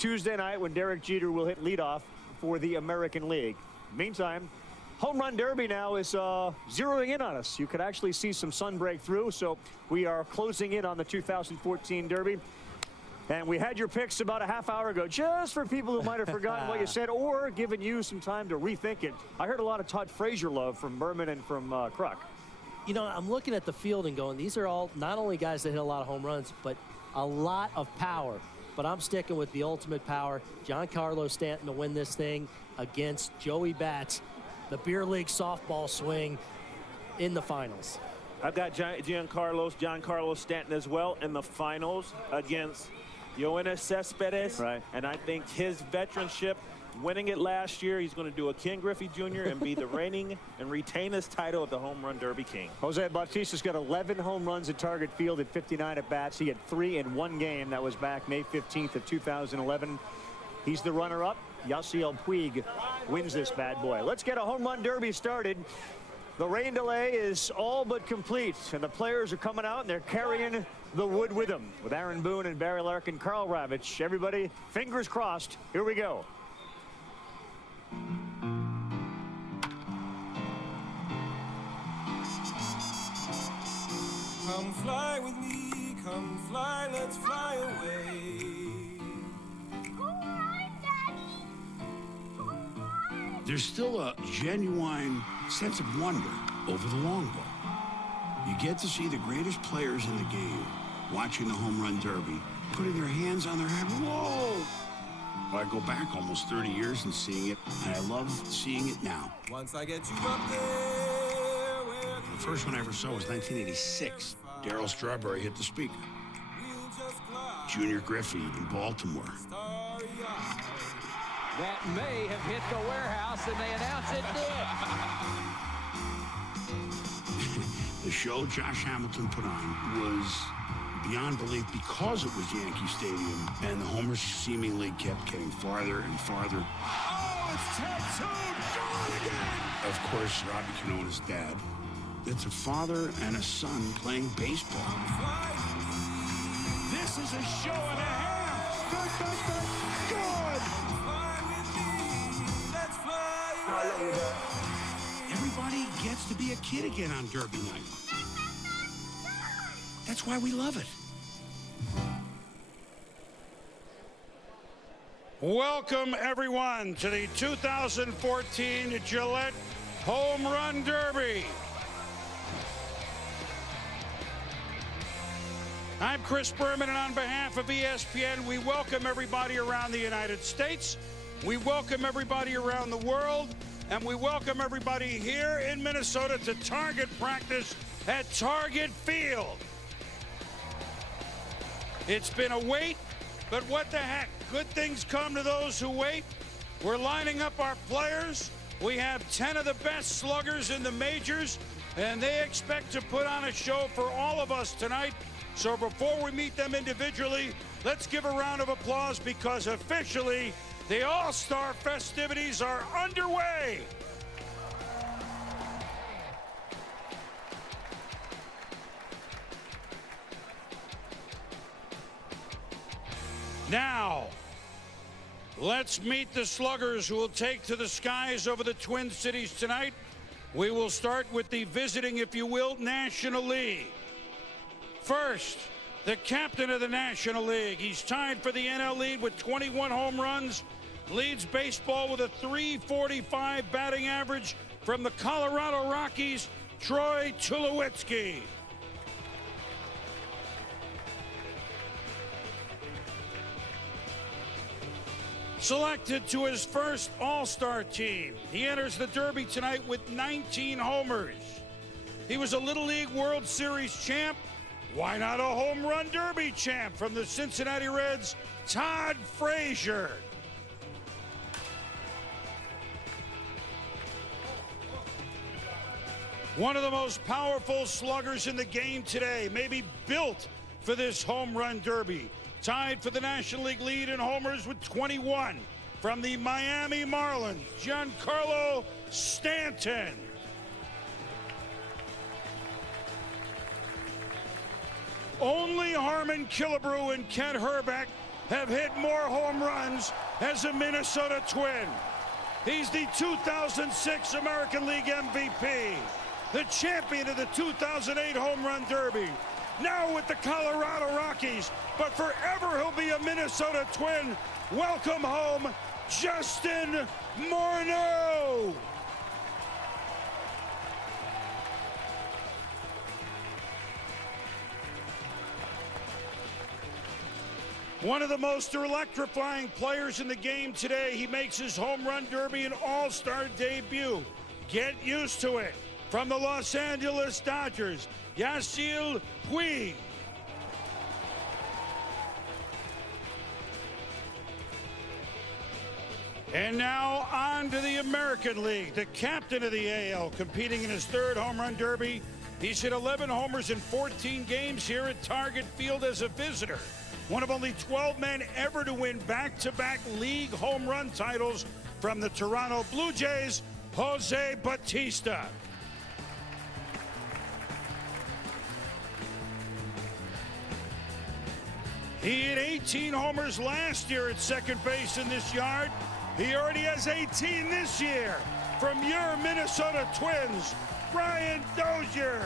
Tuesday night when Derek Jeter will hit leadoff for the American League. Meantime, Home Run Derby now is zeroing in on us. You could actually see some sun break through, so we are closing in on the 2014 Derby. And we had your picks about a half hour ago, just for people who might have forgotten what you said or given you some time to rethink it. I heard a lot of Todd Frazier love from Berman and from Kruk. You know, I'm looking at the field and going, these are all not only guys that hit a lot of home runs, but a lot of power. But I'm sticking with the ultimate power. Giancarlo Stanton to win this thing against Joey Bats, the beer league softball swing in the finals. I've got Giancarlo Stanton as well in the finals against Yoenis Cespedes. Right. And I think his veteranship, winning it last year, he's going to do a Ken Griffey Jr. and be the reigning and retain his title of the Home Run Derby King. Jose Bautista's got 11 home runs at Target Field at 59 at-bats. He had 3 in one game. That was back May 15th of 2011. He's the runner-up. Yasiel Puig wins this bad boy. Let's get a Home Run Derby started. The rain delay is all but complete, and the players are coming out, and they're carrying the wood with them. With Aaron Boone and Barry Larkin, Carl Ravitch, everybody, fingers crossed. Here we go. Come fly with me, come fly, let's fly away. There's still a genuine sense of wonder over the long ball. You get to see the greatest players in the game watching the Home Run Derby, putting their hands on their head. Whoa! I go back almost 30 years and seeing it, and I love seeing it now. Once I get you up there, where The first one I ever saw was 1986. Darryl Strawberry hit the speaker. we'll just glide, Junior Griffey in Baltimore. starry-eyed. That may have hit the warehouse, and they announce it did. The show Josh Hamilton put on was beyond belief because it was Yankee Stadium, and the homers seemingly kept getting farther and farther. Oh, it's tattooed, gone again! Of course, Robbie Canona's dad. It's a father and a son playing baseball. Fly with me, This is a show and a half. Good. fly with me, let's fly away. Everybody gets to be a kid again on Derby night. That's why we love it. Welcome, everyone, to the 2014 Gillette Home Run Derby. I'm Chris Berman, and on behalf of ESPN, we welcome everybody around the United States. We welcome everybody around the world, and we welcome everybody here in Minnesota to target practice at Target Field. It's been a wait, but what the heck? Good things come to those who wait. We're lining up our players. We have 10 of the best sluggers in the majors, and they expect to put on a show for all of us tonight. So before we meet them individually, let's give a round of applause because officially the All-Star festivities are underway. Now, let's meet the sluggers who will take to the skies over the Twin Cities tonight. We will start with the visiting, if you will, National League. First, the captain of the National League. He's tied for the NL lead with 21 home runs, leads baseball with a .345 batting average from the Colorado Rockies, Troy Tulowitzki. Selected to his first All-Star team. He enters the Derby tonight with 19 homers. He was a Little League World Series champ. Why not a Home Run Derby champ from the Cincinnati Reds, Todd Frazier. One of the most powerful sluggers in the game today, maybe built for this Home Run Derby. Tied for the National League lead in homers with 21 from the Miami Marlins, Giancarlo Stanton. Only Harmon Killebrew and Kent Hrbek have hit more home runs as a Minnesota Twin. He's the 2006 American League MVP, the champion of the 2008 Home Run Derby, now with the Colorado Rockies, but forever he'll be a Minnesota Twin. Welcome home, Justin Morneau. One of the most electrifying players in the game today. He makes his home run derby and all-star debut. Get used to it. From the Los Angeles Dodgers, Yasiel Puig. And now on to the American League, the captain of the AL, competing in his third home run derby. He's hit 11 homers in 14 games here at Target Field as a visitor. One of only 12 men ever to win back-to-back league home run titles from the Toronto Blue Jays, Jose Bautista. He hit 18 homers last year at second base in this yard. He already has 18 this year. From your Minnesota Twins, Brian Dozier.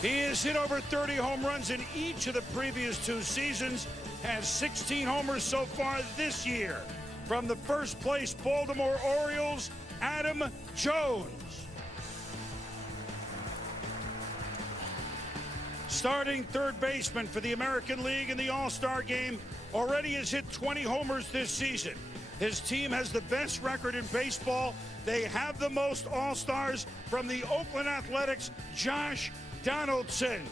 He has hit over 30 home runs in each of the previous 2 seasons, has 16 homers so far this year. From the first place Baltimore Orioles, Adam Jones. Starting third baseman for the American League in the All-Star game, already has hit 20 homers this season. His team has the best record in baseball. They have the most All-Stars. From the Oakland Athletics, Josh Donaldson.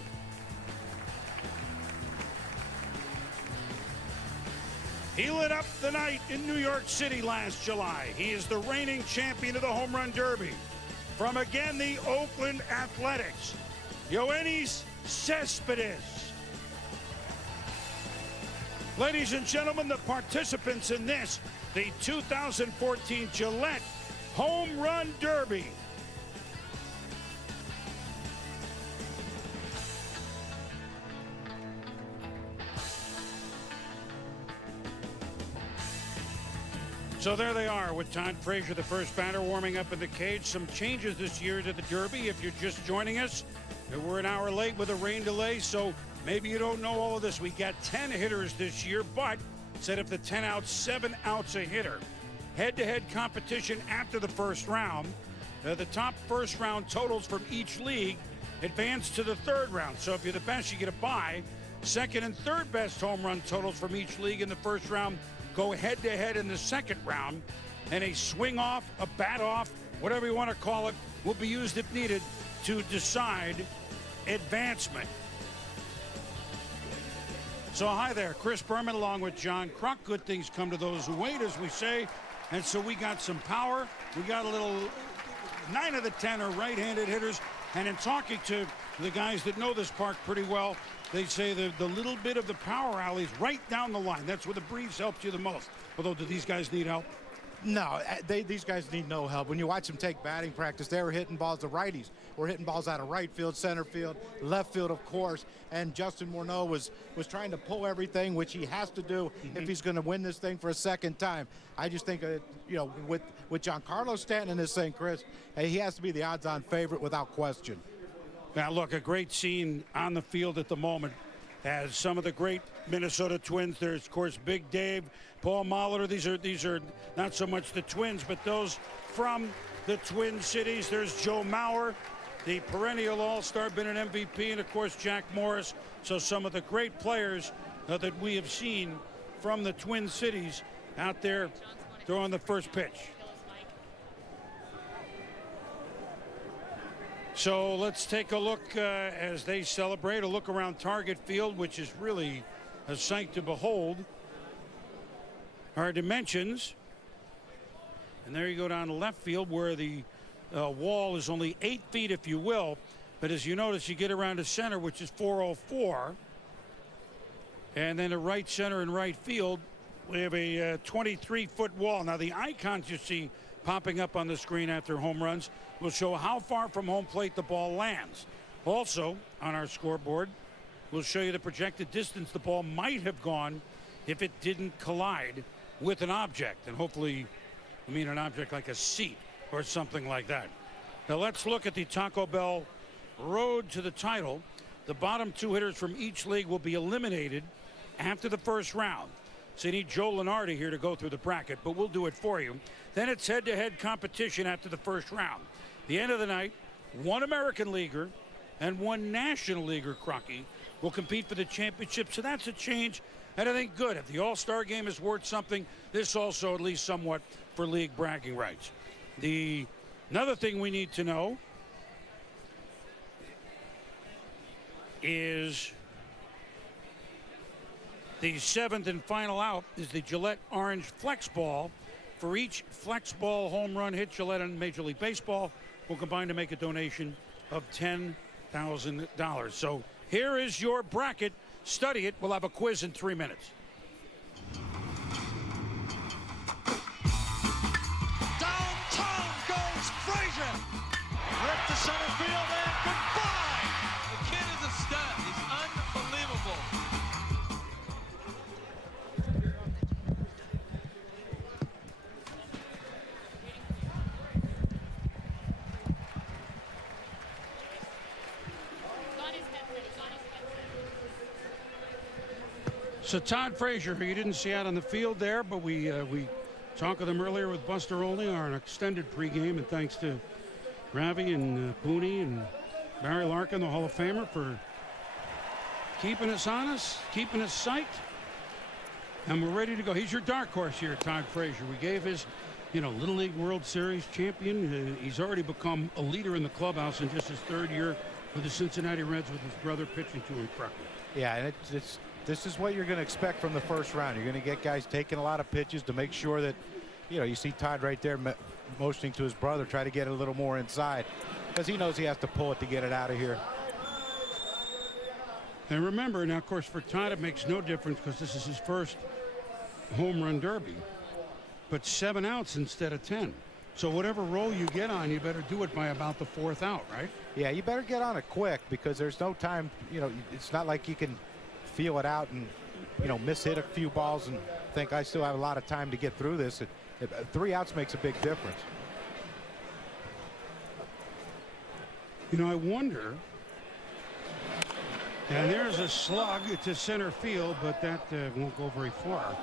He lit up the night in New York City last July. He is the reigning champion of the Home Run Derby. From again the Oakland Athletics, Yoenis Cespedes. Ladies and gentlemen, the participants in this, the 2014 Gillette Home Run Derby. So there they are with Todd Frazier, the first batter, warming up in the cage. Some changes this year to the Derby. If you're just joining us, we're an hour late with a rain delay, so maybe you don't know all of this. We got 10 hitters this year, but instead of the 10 outs, 7 outs a hitter. Head-to-head competition after the first round. The top first round totals from each league advance to the third round. So if you're the best, you get a bye. Second and third best home run totals from each league in the first round go head-to-head in the second round, and a swing off, a bat off, whatever you want to call it, will be used if needed to decide advancement. So hi there, Chris Berman along with John Kruk. Good things come to those who wait, as we say. And so we got some power. We got a little, 9 of the 10 are right-handed hitters. And in talking to the guys that know this park pretty well, they say the little bit of the power alleys right down the line. That's where the breeze helps you the most. Although, do these guys need help? No, these guys need no help. When you watch them take batting practice, they were hitting balls. The righties were hitting balls out of right field, center field, left field, of course. And Justin Morneau was trying to pull everything, which he has to do if he's going to win this thing for a second time. I just think, with Giancarlo Stanton in this thing, Chris, he has to be the odds-on favorite without question. Now, look, a great scene on the field at the moment as some of the great Minnesota Twins. There's, of course, Big Dave, Paul Molitor. These are not so much the Twins, but those from the Twin Cities. There's Joe Mauer, the perennial all-star, been an MVP, and, of course, Jack Morris. So some of the great players that we have seen from the Twin Cities out there throwing the first pitch. So let's take a look as they celebrate, a look around Target Field, which is really a sight to behold. Our dimensions. And there you go down to left field where the wall is only 8 feet, if you will. But as you notice, you get around to center, which is 404. And then to right center and right field, we have a 23-foot wall. Now, the icons you see popping up on the screen after home runs will show how far from home plate the ball lands. Also, on our scoreboard, we'll show you the projected distance the ball might have gone if it didn't collide with an object. And hopefully, I mean an object like a seat or something like that. Now let's look at the Taco Bell road to the title. The bottom 2 hitters from each league will be eliminated after the first round. So you need Joe Lenardi here to go through the bracket, but we'll do it for you. Then it's head-to-head competition after the first round. The end of the night, 1 American leaguer and 1 National Leaguer, Crocky, will compete for the championship. So that's a change, and I think good. If the All-Star game is worth something, this also at least somewhat for league bragging rights. Another thing we need to know is the 7th and final out is the Gillette Orange Flex Ball. For each Flex Ball home run hit, Gillette and Major League Baseball will combine to make a donation of $10,000. So here is your bracket. Study it. We'll have a quiz in 3 minutes. Downtown goes Frazier. Ripped to center field and goodbye. The kid is a stud. He's unbelievable. So Todd Frazier, who you didn't see out on the field there, but we talked with him earlier with Buster Olney, our extended pregame, and thanks to Ravi and Booney and Barry Larkin, the Hall of Famer, for keeping us honest, keeping us psyched, and we're ready to go. He's your dark horse here, Todd Frazier. We gave his, Little League World Series champion. He's already become a leader in the clubhouse in just his 3rd year with the Cincinnati Reds, with his brother pitching to him correctly. Yeah, and this is what you're going to expect from the first round. You're going to get guys taking a lot of pitches to make sure that, you see Todd right there motioning to his brother, try to get it a little more inside, because he knows he has to pull it to get it out of here. And remember, now, of course, for Todd, it makes no difference because this is his first home run derby, but 7 outs instead of 10. So whatever roll you get on, you better do it by about the 4th out, right? Yeah, you better get on it quick, because there's no time. It's not like you can feel it out and, miss hit a few balls and think I still have a lot of time to get through this. 3 outs makes a big difference. I wonder. And there's a slug to center field, but that won't go very far.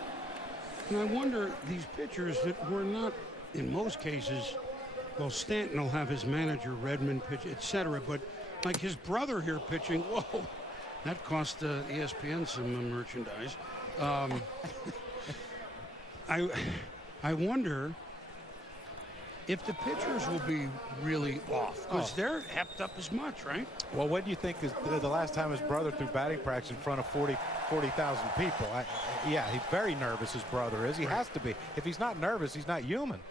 And I wonder, these pitchers that were not, in most cases, well, Stanton will have his manager, Redmond, pitch, etc. But like his brother here pitching, whoa, that cost ESPN some merchandise. I wonder if the pitchers will be really off, because they're hepped up as much, right? Well, when do you think is the last time his brother threw batting practice in front of 40,000 people? Yeah, he's very nervous, his brother is. He has to be. If he's not nervous, he's not human.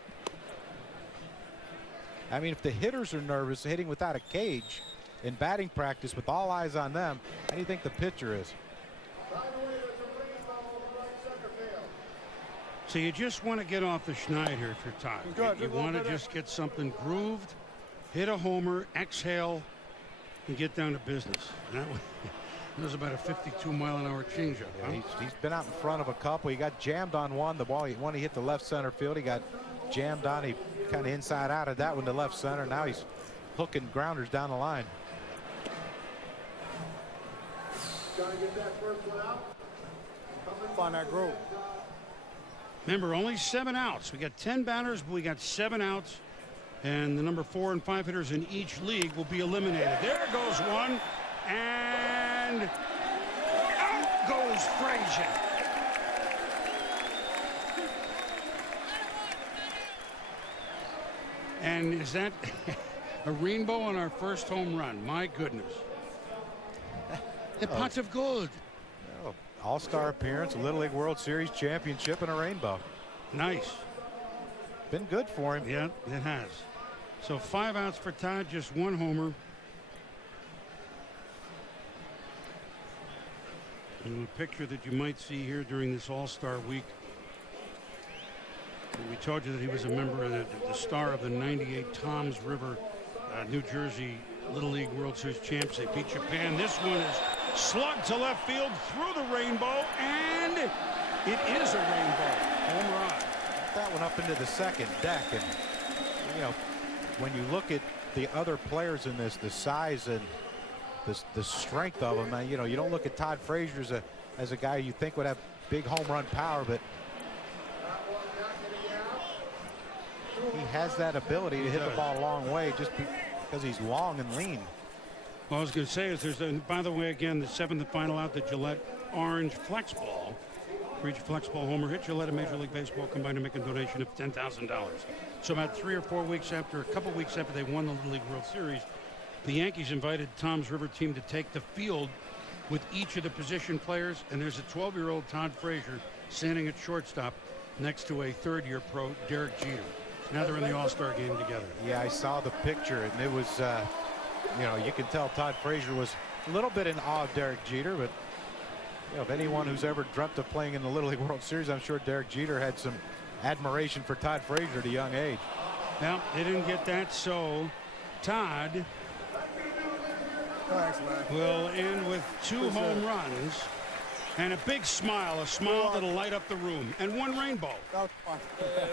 I mean, if the hitters are nervous hitting without a cage in batting practice with all eyes on them, how do you think the pitcher is? So you just want to get off the schneid here for Todd. You want to just get something grooved, hit a homer, exhale, and get down to business. That was about a 52-mile-an-hour changeup. Huh? He's been out in front of a couple. He got jammed on one. The ball, when he hit the left center field, he got jammed on. He kind of inside out of that one to left center. Now he's hooking grounders down the line. Got to get that first one out. Find that groove. Remember, only 7 outs. We got 10 batters, but we got 7 outs. And the number 4 and 5 hitters in each league will be eliminated. There goes one. And out goes Frazier. And is that a rainbow on our first home run? My goodness. The pot of gold. All-star appearance, a Little League World Series championship, and a rainbow. Nice. Been good for him. Yeah, it has. So 5 outs for Todd, just 1 homer. And a picture that you might see here during this All-Star week. We told you that he was a member of the star of the '98 Toms River, New Jersey Little League World Series champs. They beat Japan. This one is slugged to left field through the rainbow, and it is a rainbow home run. That one up into the second deck, and you know, when you look at the other players in this, the size and the strength of them, you know, you don't look at Todd Frazier as a guy you think would have big home run power, but he has that ability to hit the ball a long way just because he's long and lean. Well, I was going to say is by the way, again, the 7th and final out, the Gillette Orange Flex Ball. For each Flex Ball homer hit, Gillette and Major League Baseball combined to make a donation of $10,000. So about 3 or 4 weeks after, a couple weeks after they won the Little League World Series, the Yankees invited Tom's River team to take the field with each of the position players, and there's a 12-year-old Todd Frazier standing at shortstop next to a third-year pro, Derek Jeter. Now they're in the All-Star game together. Yeah, I saw the picture, and it was, you know, you can tell Todd Frazier was a little bit in awe of Derek Jeter, but you know, if anyone who's ever dreamt of playing in the Little League World Series, I'm sure Derek Jeter had some admiration for Todd Frazier at a young age. Well, they didn't get that, so Todd will end with 2 home runs and a big smile, a smile that'll light up the room, and 1 rainbow. All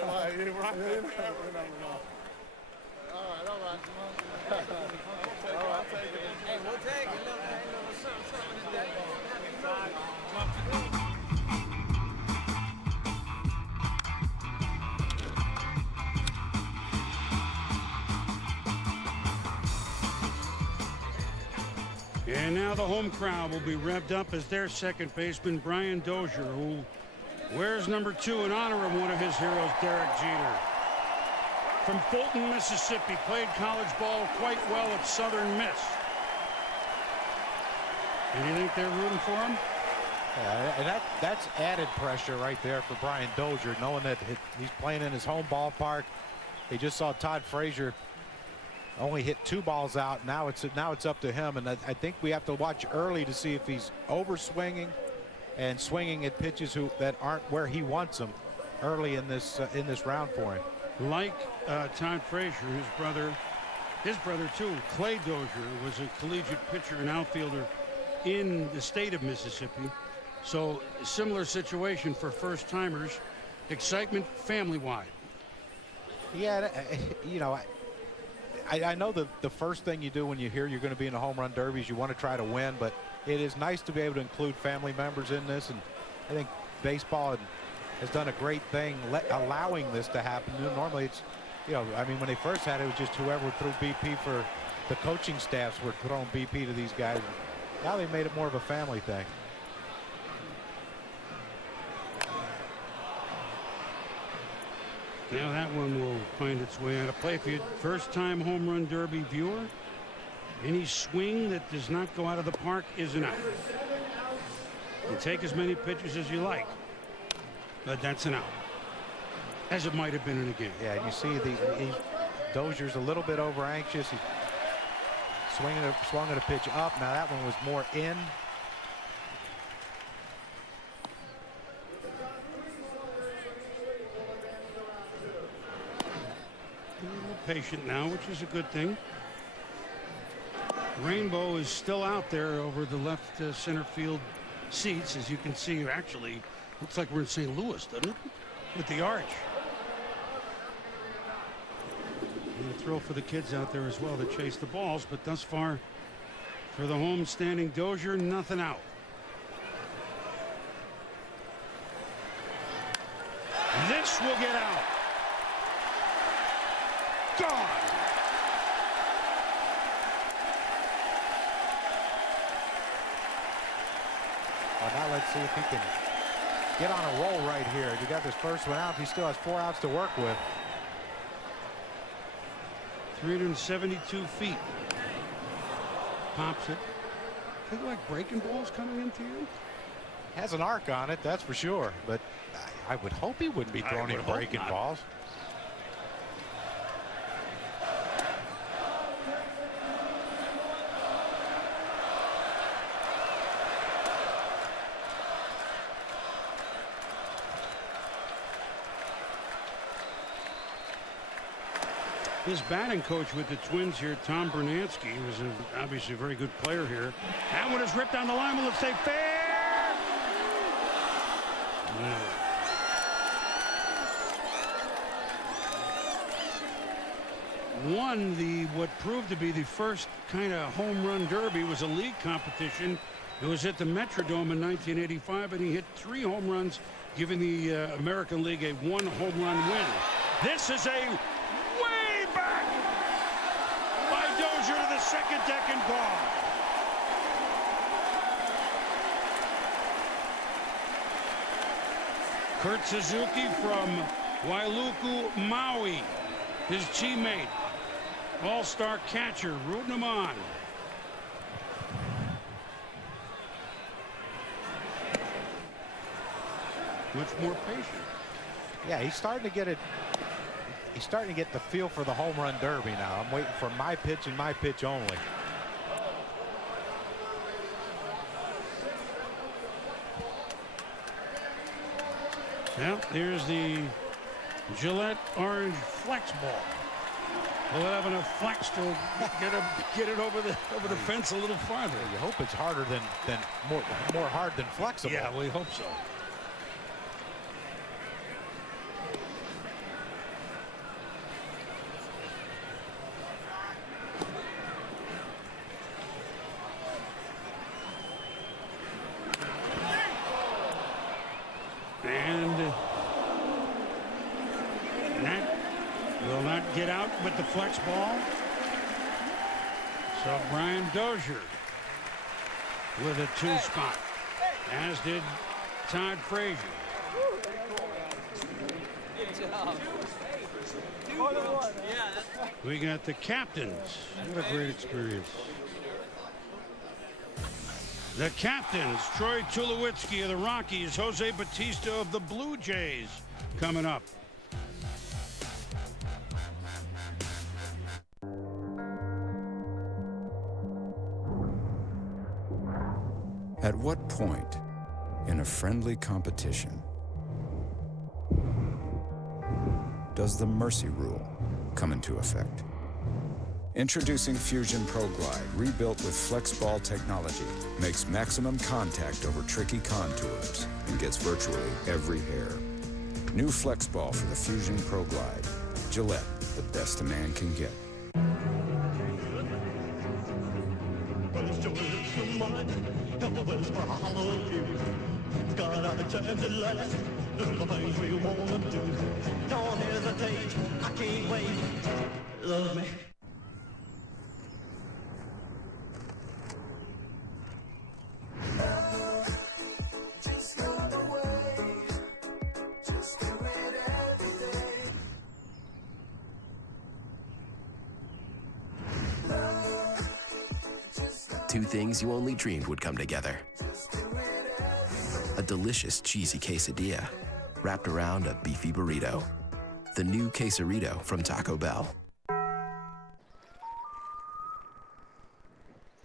right. Hey, we'll take it. Look, hey, what's up today? And now the home crowd will be revved up as their second baseman, Brian Dozier, who wears number 2 in honor of one of his heroes, Derek Jeter. From Fulton, Mississippi, played college ball quite well at Southern Miss. And you think they're rooting for him? Yeah, and that's added pressure right there for Brian Dozier, knowing that he's playing in his home ballpark. He just saw Todd Frazier only hit 2 balls out. Now it's up to him, and I think we have to watch early to see if he's over swinging and swinging at pitches that aren't where he wants them early in this round for him. Like Todd Frazier, his brother too, Clay Dozier, was a collegiate pitcher and outfielder in the state of Mississippi. So similar situation for first timers, excitement family-wide. Yeah, you know, I know that the first thing you do when you hear you're going to be in a home run derby is you want to try to win, but it is nice to be able to include family members in this, and I think baseball has done a great thing allowing this to happen. You know, normally it's, you know, I mean, when they first had it was just whoever threw BP for the coaching staffs were throwing BP to these guys. Now they made it more of a family thing. Now that one will find its way out of play. If you're first-time home run derby viewer, any swing that does not go out of the park is an out. You take as many pitches as you like, but that's an out, as it might have been in a game. Yeah, and you see Dozier's a little bit over anxious. He swung at a pitch up. Now that one was more in. Patient now, which is a good thing. Rainbow is still out there over the left center field seats. As you can see, actually looks like we're in St. Louis, doesn't it, with the arch. And a thrill for the kids out there as well to chase the balls, but thus far for the home standing Dozier, nothing out. This will get out. Gone. Well, now let's see if he can get on a roll right here. He got this first one out. He still has 4 outs to work with. 372 feet. Pops it. Think like breaking balls coming into you? Has an arc on it, that's for sure. But I would hope he wouldn't be throwing any breaking balls. His batting coach with the Twins here, Tom Bernansky, was obviously a very good player here. That one is ripped down the line. Will it stay fair? No. Won what proved to be the first kind of home run derby. Was a league competition. It was at the Metrodome in 1985, and he hit 3 home runs, giving the American League a 1 home run win. This is a way back by Dozier to the second deck and gone. Kurt Suzuki from Wailuku, Maui, his teammate, all-star catcher, rooting him on. Much more patient. Yeah, he's starting to get it. He's starting to get the feel for the home run derby now. I'm waiting for my pitch and my pitch only. Well, there's the Gillette Orange Flex Ball. We'll have enough flex to get it over the fence a little farther. You hope it's harder than more hard than flexible. Yeah, we hope so. And that will not get out with the flex ball. So Brian Dozier with a 2 spot, as did Todd Frazier. We got the captains. What a great experience. The captains, Troy Tulowitzki of the Rockies, Jose Bautista of the Blue Jays, coming up. At what point in a friendly competition does the mercy rule come into effect? Introducing Fusion Pro Glide, rebuilt with FlexBall technology, makes maximum contact over tricky contours and gets virtually every hair. New FlexBall for the Fusion Pro Glide. Gillette, the best a man can get. Don't hesitate, I can't wait. Love me. Two things you only dreamed would come together. A delicious cheesy quesadilla wrapped around a beefy burrito. The new Quesarito from Taco Bell.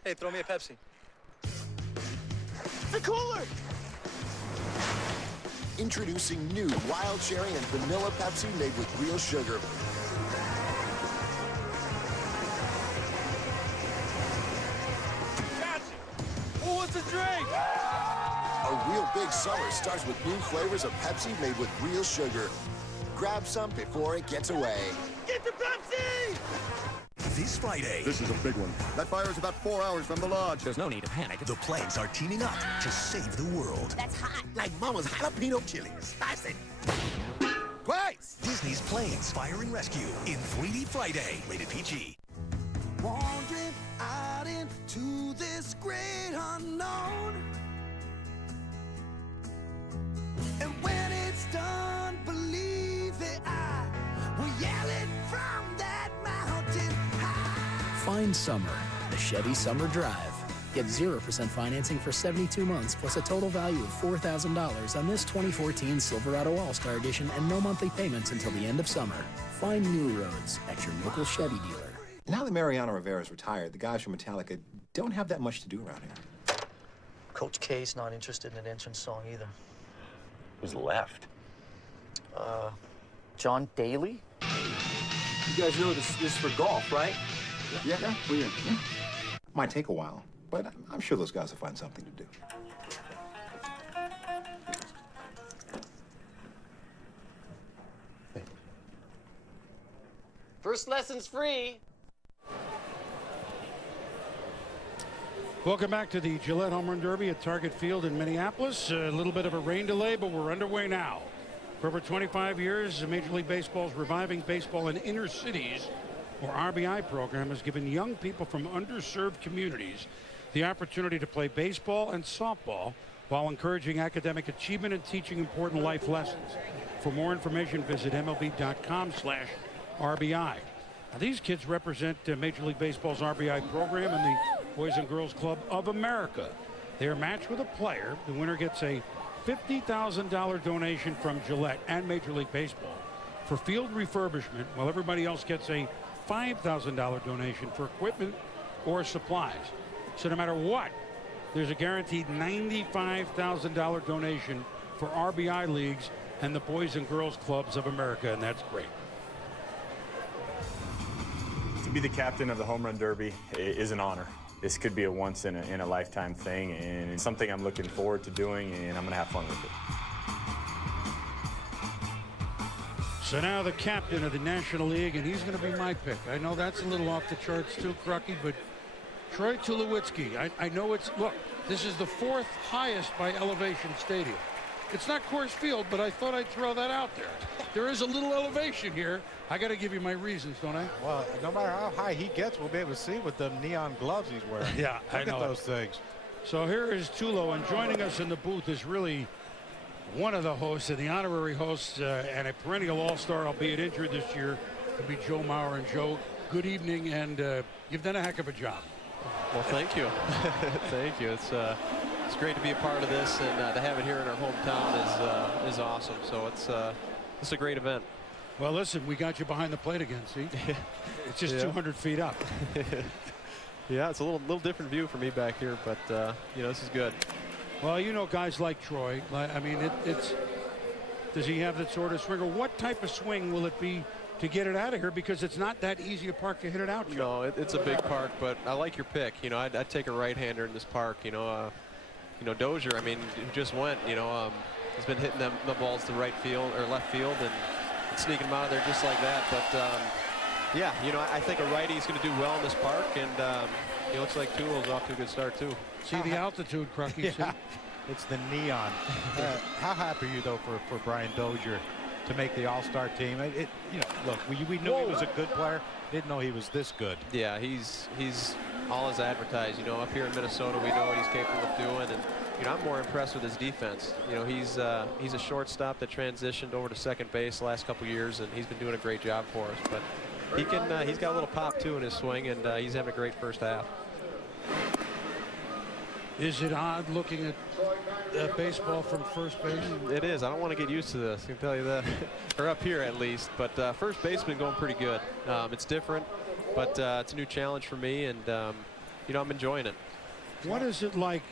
Hey, throw me a Pepsi. The cooler! Introducing new wild cherry and vanilla Pepsi made with real sugar. Who wants a drink? A real big summer starts with new flavors of Pepsi made with real sugar. Grab some before it gets away. Get the Pepsi! This Friday. This is a big one. That fire is about 4 hours from the lodge. There's no need to panic. The plagues are teaming up to save the world. That's hot. Like Mama's jalapeno chili. Spicy. Twice! Disney's Planes, Fire and Rescue in 3D Friday. Rated PG. Wandering out into this great unknown. And when it's done, believe that I will yell it from that mountain high. Find summer, the Chevy Summer Drive. Get 0% financing for 72 months plus a total value of $4,000 on this 2014 Silverado All-Star Edition and no monthly payments until the end of summer. Find new roads at your local Chevy dealer. Now that Mariano Rivera's retired, the guys from Metallica don't have that much to do around here. Coach K's not interested in an entrance song either. Who's left? John Daly? guys know this is for golf, right? Yeah. Might take a while, but I'm sure those guys will find something to do. First lesson's free. Welcome back to the Gillette Home Run Derby at Target Field in Minneapolis. A little bit of a rain delay, but we're underway now. For over 25 years, Major League Baseball's Reviving Baseball in Inner Cities, or RBI program, has given young people from underserved communities the opportunity to play baseball and softball while encouraging academic achievement and teaching important life lessons. For more information, visit MLB.com/RBI. Now, these kids represent Major League Baseball's RBI program and the Boys and Girls Club of America. They are matched with a player. The winner gets a $50,000 donation from Gillette and Major League Baseball for field refurbishment, while everybody else gets a $5,000 donation for equipment or supplies. So no matter what, there's a guaranteed $95,000 donation for RBI leagues and the Boys and Girls Clubs of America, and that's great. To be the captain of the Home Run Derby is an honor. This could be a once in a lifetime thing, and it's something I'm looking forward to doing, and I'm going to have fun with it. So now the captain of the National League, and he's going to be my pick. I know that's a little off the charts too, Crucky, but Troy Tulowitzki. I know it's, look, this is the 4th highest by elevation stadium. It's not Coors Field, but I thought I'd throw that out there. There is a little elevation here. I got to give you my reasons, don't I? Well, no matter how high he gets, we'll be able to see with the neon gloves he's wearing. Yeah, I know Look at those things. So here is Tulo, and joining us in the booth is really one of the hosts and the honorary hosts and a perennial all-star, albeit injured this year, to be Joe Mauer. And Joe, good evening, and you've done a heck of a job. Well, thank you. Thank you. It's great to be a part of this, and to have it here in our hometown is awesome. So it's a great event. Well, listen, we got you behind the plate again, see? It's just 200 feet up. Yeah, it's a little different view for me back here, but you know, this is good. Well, you know, guys like Troy, I mean, does he have that sort of swing, or what type of swing will it be to get it out of here? Because it's not that easy a park to hit it out, Joe. No, it's a big park, but I like your pick. You know, I'd take a right-hander in this park. You know, Dozier, I mean, who just went, you know, he's been hitting the balls to right field or left field and sneaking them out of there just like that. But yeah, you know, I think a righty is going to do well in this park, and it looks like Tulo's off to a good start too. See the altitude, Crucky. Yeah. It's the neon. How happy are you though for Brian Dozier to make the All-Star team? You know, look, we knew he was a good player. Didn't know he was this good. Yeah, he's all as advertised. You know, up here in Minnesota, we know what he's capable of doing, and you know, I'm more impressed with his defense. You know, he's a shortstop that transitioned over to second base the last couple years, and he's been doing a great job for us. But he's got a little pop too in his swing, and he's having a great first half. Is it odd looking at baseball from first base? It is. I don't want to get used to this, I can tell you that. Or up here at least. But first base been going pretty good. It's different, but it's a new challenge for me, and you know, I'm enjoying it. What is it like?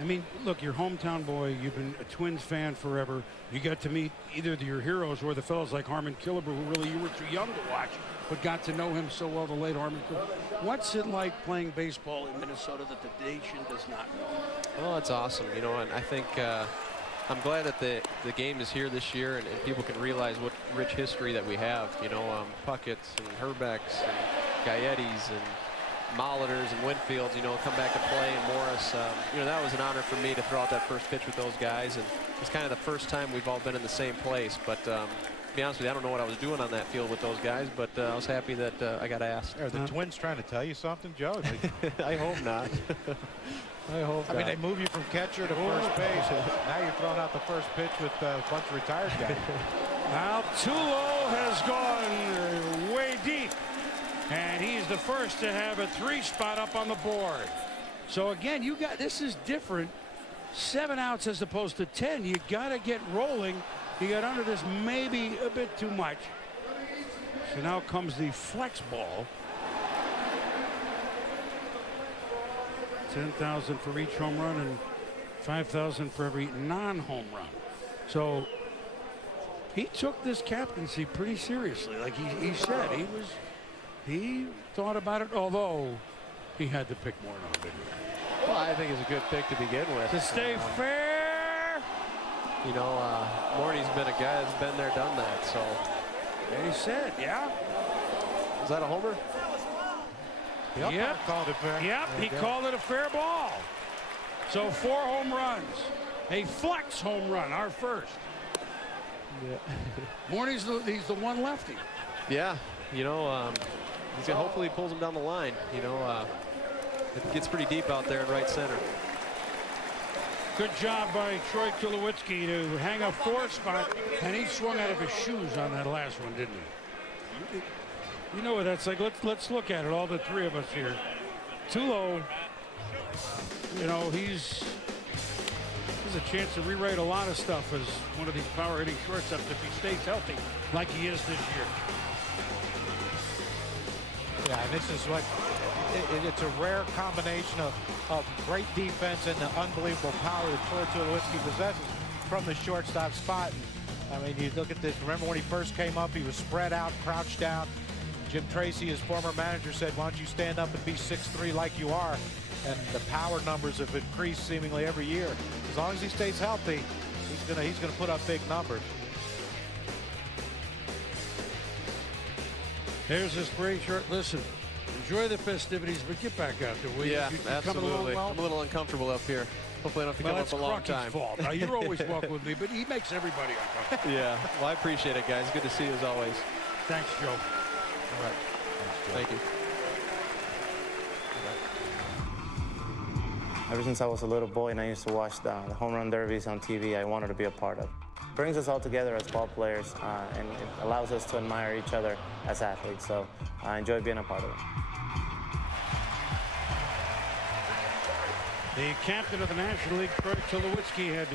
I mean, look, you're hometown boy. You've been a Twins fan forever. You got to meet either your heroes or the fellows like Harmon Killebrew, who really you were too young to watch, but got to know him so well, the late Harmon Killebrew. What's it like playing baseball in Minnesota that the nation does not know? Well, it's awesome, you know, and I think I'm glad that the game is here this year, and people can realize what rich history that we have. You know, Puckett's and Herbecks and Gaettis and Molitors and Winfields, you know, come back to play, and Morris. You know, that was an honor for me to throw out that first pitch with those guys, and it's kind of the first time we've all been in the same place. But to be honest with you, I don't know what I was doing on that field with those guys, but I was happy that I got asked. Are the Twins trying to tell you something, Joe? I hope not. I hope not. I mean, they move you from catcher to first base. Now you're throwing out the first pitch with a bunch of retired guys. Now Tulo has gone way deep, and he's the first to have a 3 spot up on the board. So again, you got, this is different. 7 outs as opposed to 10. You got to get rolling. You got under this maybe a bit too much. So now comes the flex ball. 10,000 for each home run and 5,000 for every non-home run. So he took this captaincy pretty seriously. Like he said, he thought about it, although he had to pick Morneau, didn't he? Well, I think it's a good pick to begin with. To stay fair. You know, Morty's been a guy that's been there, done that. So he said, yeah. Is that a homer? Yep. Called it fair. Yep, he called it a fair ball. So 4 home runs. A flex home run, our first. Yeah. Morty's he's the one lefty. Yeah, you know, hopefully he pulls him down the line. You know, it gets pretty deep out there in right center. Good job by Troy Tulowitzki to hang a 4 spot, and he swung out of his shoes on that last one, didn't he? You know what that's like. Let's look at it, all the 3 of us here. Tulo, you know, he's a chance to rewrite a lot of stuff as one of these power hitting shortstops if he stays healthy like he is this year. Yeah, and this is what it's a rare combination of great defense and the unbelievable power that Troy Tulowitzki possesses from the shortstop spot. And, I mean, you look at this. Remember when he first came up, he was spread out, crouched down. Jim Tracy, his former manager, said, "Why don't you stand up and be 6'3" like you are?" And the power numbers have increased seemingly every year. As long as he stays healthy, he's gonna put up big numbers. There's this spray shirt. Listen, enjoy the festivities, but get back out there, will you? Yeah, You absolutely. well? I'm a little uncomfortable up here. Hopefully I don't have to come up a long time. Fault. Now, you're always welcome with me, but he makes everybody uncomfortable. Yeah, well, I appreciate it, guys. Good to see you as always. Thanks, Joe. All right. Thank you. Ever since I was a little boy and I used to watch the home run derbies on TV, I wanted to be a part of. It brings us all together as ball players, and it allows us to admire each other as athletes. So I enjoy being a part of it. The captain of the National League, Troy Tulowitzki, had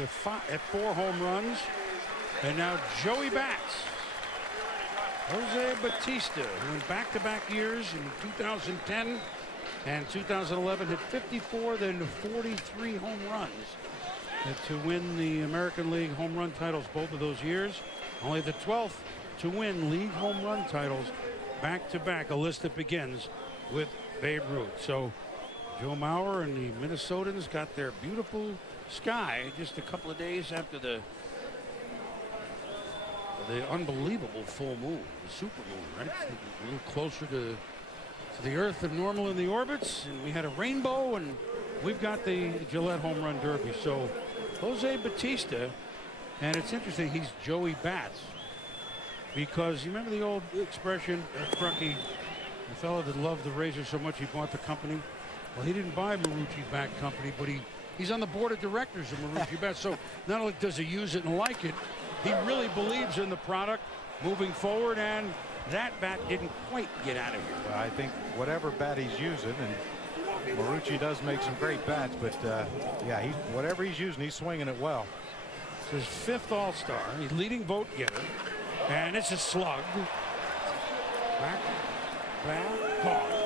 4 home runs, and now Joey Bats. Jose Batista, who in back-to-back years in 2010 and 2011 hit 54, then 43 home runs to win the American League home run titles both of those years. Only the 12th to win league home run titles back-to-back, a list that begins with Babe Ruth. So Joe Mauer and the Minnesotans got their beautiful sky just a couple of days after the unbelievable full moon, the super moon, right? A little closer to the Earth than normal in the orbits, and we had a rainbow, and we've got the Gillette Home Run Derby. So Jose Batista, and it's interesting, he's Joey Bats, because you remember the old expression, Truckee, the fellow that loved the Razor so much he bought the company. Well, he didn't buy Marucci Bat Company, but he's on the board of directors of Marucci Bat. So not only does he use it and like it, he really believes in the product moving forward, and that bat didn't quite get out of here. Well, I think whatever bat he's using, and Marucci does make some great bats, but yeah, whatever he's using, he's swinging it well. It's his 5th All-Star. He's leading vote getter, and it's a slug. Back, gone.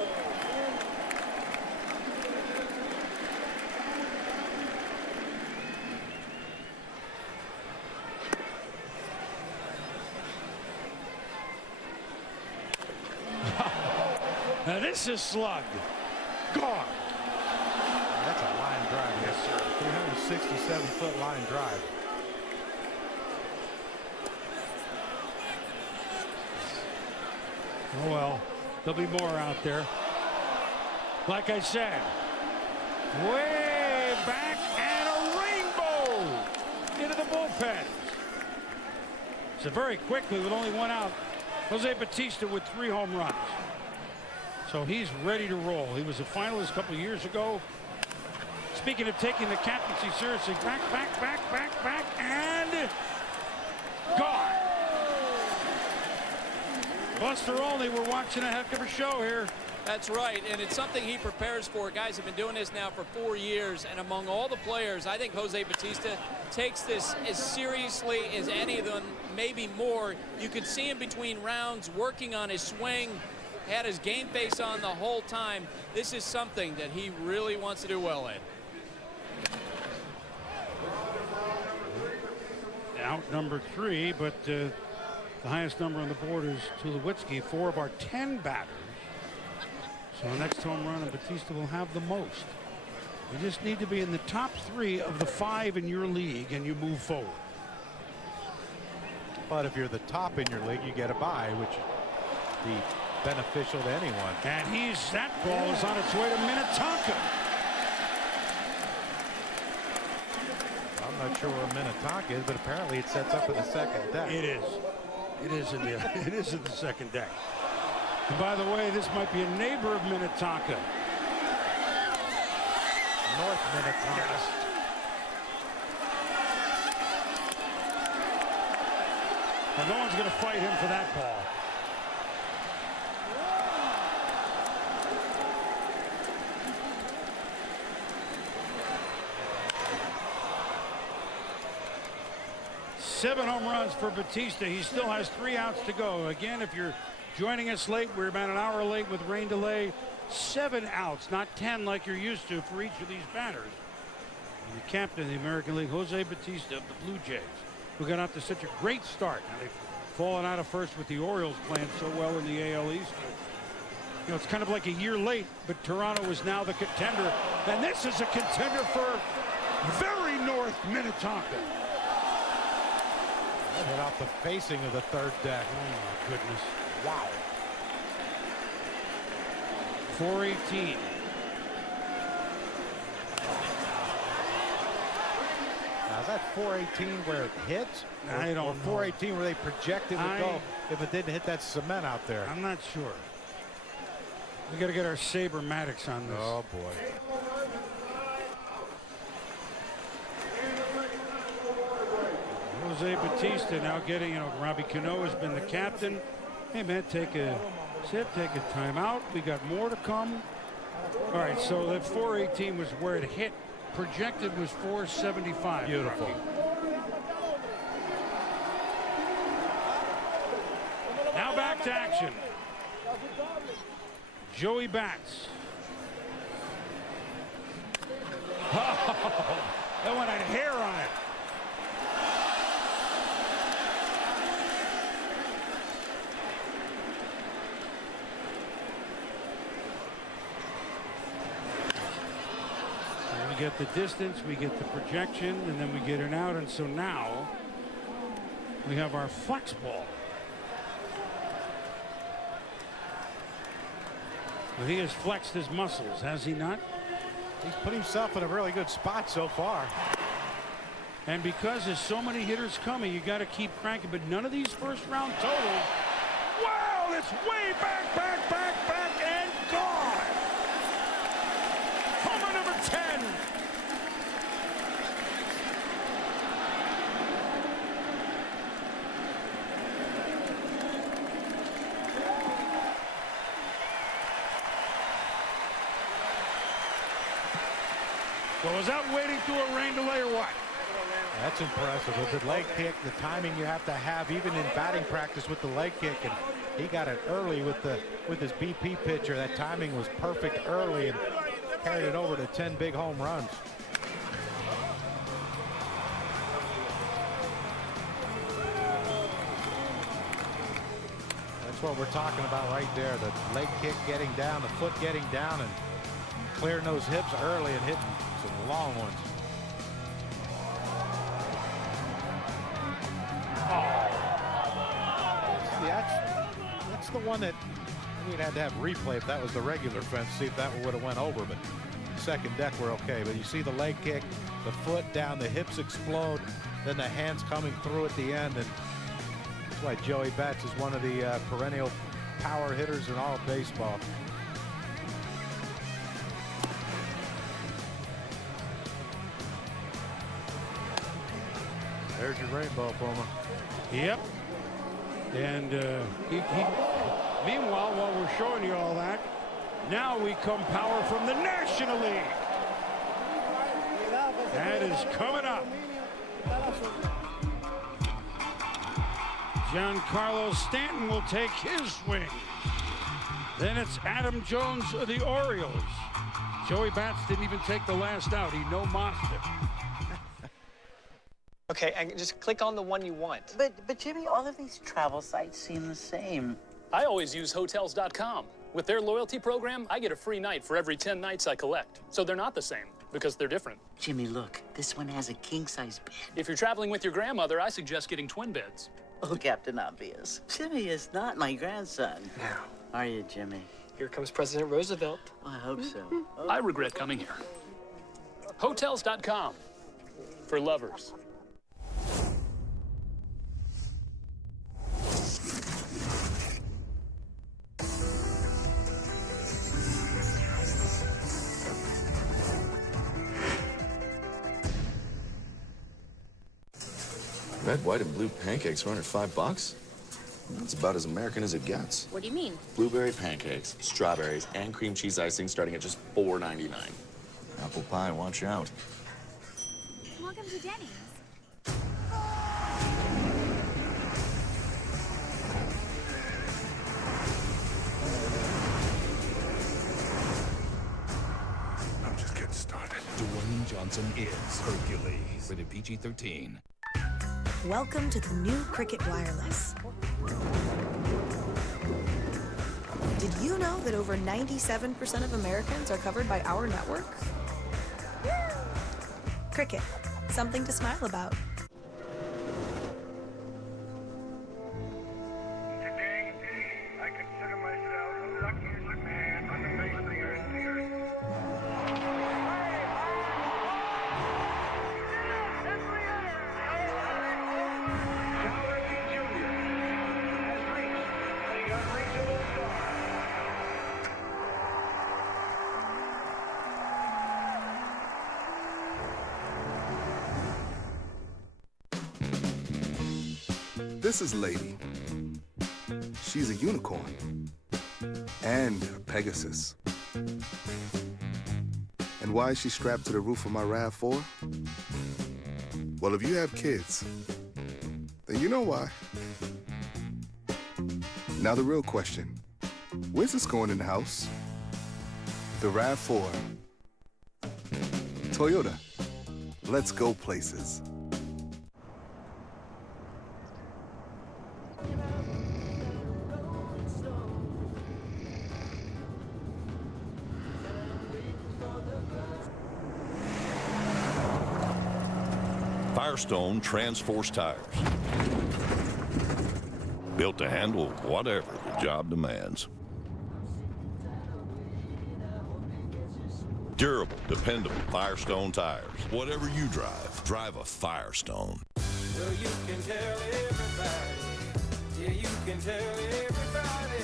Now this is slug. Gone. That's a line drive, yes, sir. 367-foot line drive. Oh well, there'll be more out there. Like I said, way back and a rainbow into the bullpen. So very quickly, with only 1 out, Jose Batista with 3 home runs. So he's ready to roll. He was a finalist a couple years ago. Speaking of taking the captaincy seriously, back, and gone. Buster Olney, we're watching a heck of a show here. That's right, and it's something he prepares for. Guys have been doing this now for 4 years, and among all the players, I think Jose Batista takes this as seriously as any of them, maybe more. You could see him between rounds working on his swing, had his game face on the whole time. This is something that he really wants to do well in. out number 3, but the highest number on the board is Tulowitzki, 4 of our 10 batters. So next home run, and Bautista will have the most. You just need to be in the top 3 of the 5 in your league, and you move forward. But if you're the top in your league, you get a bye, which would be beneficial to anyone. And that ball is on its way to Minnetonka. I'm not sure where Minnetonka is, but apparently it sets up in the second deck. It is. It is in the second deck. And by the way, this might be a neighbor of Minnetonka. North Minnetonka. Yes. And no one's going to fight him for that ball. Seven home runs for Bautista. He still has 3 outs to go. Again, if you're joining us late, we're about an hour late with rain delay. 7 outs, not 10 like you're used to for each of these batters. And the captain of the American League, Jose Bautista of the Blue Jays, who got off to such a great start. Now they've fallen out of first with the Orioles playing so well in the AL East. You know, it's kind of like a year late, but Toronto is now the contender. And this is a contender for very North Minnetonka. Hit off the facing of the third deck. Oh my goodness. Wow. 418. Now, is that 418 where it hits? I don't know. 418 where they projected to go if it didn't hit that cement out there? I'm not sure. We got to get our Sabermatics on this. Oh, boy. Jose Bautista now getting, Robbie Cano has been the captain. Hey, man, take a timeout. We got more to come. All right, so that 418 was where it hit. Projected was 475. Beautiful. Now back to action. Joey Bats. Oh, that one had hair on it. We get the distance, we get the projection, and then we get it out. And so now we have our flex ball. Well, he has flexed his muscles, has he not? He's put himself in a really good spot so far. And because there's so many hitters coming, you got to keep cranking. But none of these first round totals. Wow, it's way back, and gone. Homer number 10. So is that waiting through a rain delay or what? That's impressive. With the leg kick, the timing you have to have, even in batting practice with the leg kick, and he got it early with his BP pitcher. That timing was perfect early and carried it over to 10 big home runs. That's what we're talking about right there. The leg kick getting down, the foot getting down, and clearing those hips early and hitting some long ones. See, that's the one that we'd had to have replay if that was the regular fence, see if that would have went over, but second deck we're okay. But you see the leg kick, the foot down, the hips explode, then the hands coming through at the end, and that's why Joey Bats is one of the perennial power hitters in all of baseball. There's your rainbow, Puma. Yep. And meanwhile, while we're showing you all that, now we come power from the National League. That is coming up. Giancarlo Stanton will take his swing. Then it's Adam Jones of the Orioles. Joey Bats didn't even take the last out. He no-mossed it. Okay, and just click on the one you want. But Jimmy, all of these travel sites seem the same. I always use Hotels.com. With their loyalty program, I get a free night for every 10 nights I collect. So they're not the same, because they're different. Jimmy, look, this one has a king-size bed. If you're traveling with your grandmother, I suggest getting twin beds. Oh, Captain Obvious. Jimmy is not my grandson. Now. Are you, Jimmy? Here comes President Roosevelt. Well, I hope so. I regret coming here. Hotels.com for lovers. Red, white, and blue pancakes for under $5? That's about as American as it gets. What do you mean? Blueberry pancakes, strawberries, and cream cheese icing starting at just $4.99. Apple pie, watch out. Welcome to Denny's. I'm just getting started. Dwayne Johnson is Hercules. Rated PG-13. Welcome to the new Cricket Wireless. Did you know that over 97% of Americans are covered by our network? Cricket, something to smile about. Today, I consider myself the luckiest man on the face of the earth. This is Lady. She's a unicorn and a Pegasus. And why is she strapped to the roof of my RAV4? Well, if you have kids, then you know why. Now the real question, where's this going in the house? The RAV4. Toyota, let's go places. Firestone Transforce tires. Built to handle whatever the job demands. Durable, dependable Firestone tires. Whatever you drive, drive a Firestone. Well, you can tell everybody. Yeah, you can tell everybody.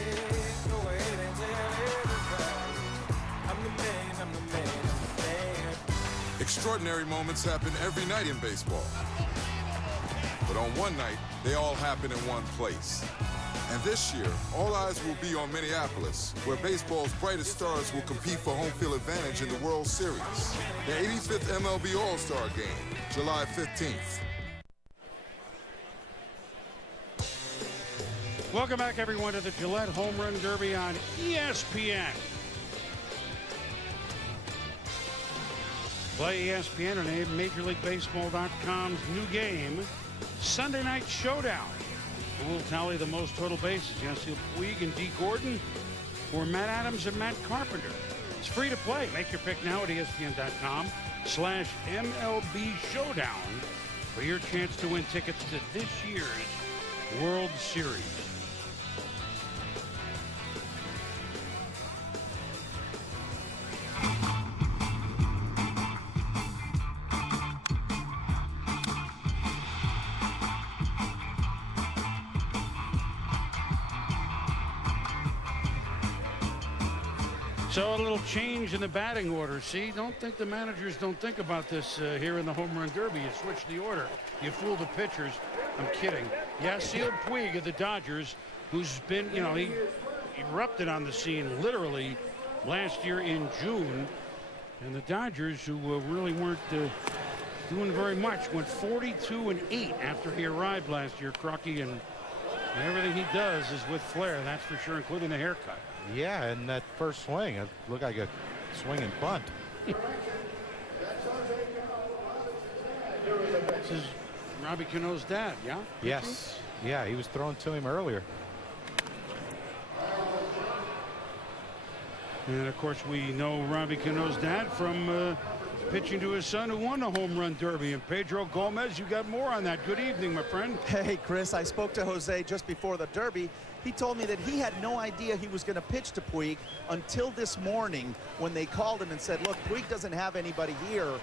Go ahead and tell everybody. I'm the man, I'm the man, I'm the man. Extraordinary moments happen every night in baseball. But on one night, they all happen in one place. And this year, all eyes will be on Minneapolis, where baseball's brightest stars will compete for home field advantage in the World Series. The 85th MLB All-Star Game, July 15th. Welcome back, everyone, to the Gillette Home Run Derby on ESPN. Play ESPN and MajorLeagueBaseball.com's new game, Sunday Night Showdown. Who will tally the most total bases? Yasiel Puig and D. Gordon, or Matt Adams and Matt Carpenter? It's free to play. Make your pick now at ESPN.com/MLB Showdown for your chance to win tickets to this year's World Series. So a little change in the batting order. See, don't think the managers don't think about this here in the Home Run Derby. You switch the order. You fool the pitchers. I'm kidding. Yasiel Puig of the Dodgers, who's been, you know, he erupted on the scene literally last year in June. And the Dodgers, who really weren't doing very much, went 42-8 after he arrived last year, Crocky, and everything he does is with flair, that's for sure, including the haircut. Yeah, and that first swing, it looked like a swing and bunt. This is Robbie Cano's dad, yeah? Yes. Yeah, he was throwing to him earlier. And of course, we know Robbie Cano's dad from pitching to his son who won the home run derby. And Pedro Gomez, you got more on that. Good evening, my friend. Hey, Chris, I spoke to Jose just before the derby. He told me that he had no idea he was going to pitch to Puig until this morning when they called him and said, look, Puig doesn't have anybody here.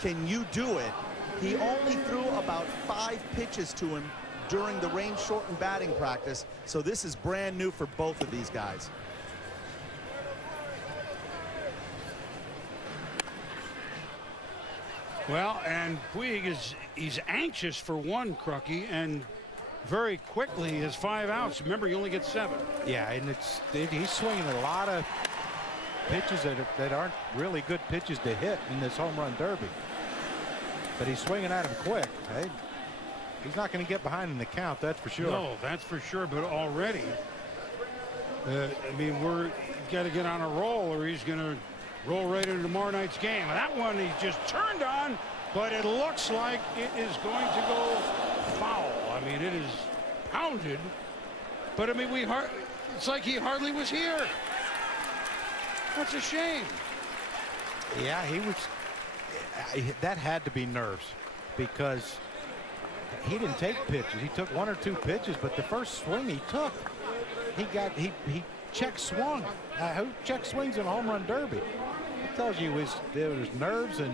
Can you do it? He only threw about 5 pitches to him during the rain-shortened batting practice. So this is brand new for both of these guys. Well, and Puig he's anxious for one, Crucky, and very quickly has 5 outs. Remember, you only get 7. Yeah, and he's swinging a lot of pitches that aren't really good pitches to hit in this home run derby. But he's swinging at him quick. Hey, he's not going to get behind in the count, that's for sure. No, that's for sure. But already, I mean, we're got to get on a roll, or he's going to roll right into tomorrow night's game. That one he just turned on, but it looks like it is going to go foul. I mean, it is pounded, but I mean, it's like he hardly was here. That's a shame. Yeah, he was. That had to be nerves, because he didn't take pitches. He took 1 or 2 pitches, but the first swing he took, he check swung. Who check swings in a home run derby? It tells you there was nerves, and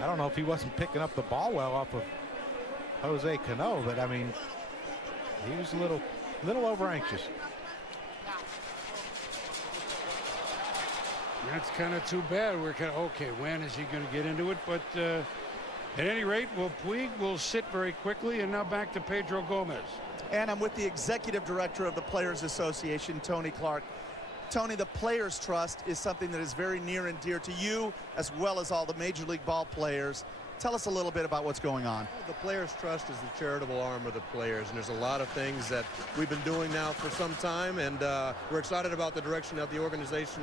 I don't know if he wasn't picking up the ball well off of Jose Cano, but I mean, he was a little over anxious. That's kind of too bad. We're kind of, okay, when is he going to get into it? But at any rate, Puig will sit very quickly. And now back to Pedro Gomez. And I'm with the executive director of the Players Association, Tony Clark. Tony, the Players Trust is something that is very near and dear to you, as well as all the Major League Ball players. Tell us a little bit about what's going on. The Players Trust is the charitable arm of the players, and there's a lot of things that we've been doing now for some time, and we're excited about the direction that the organization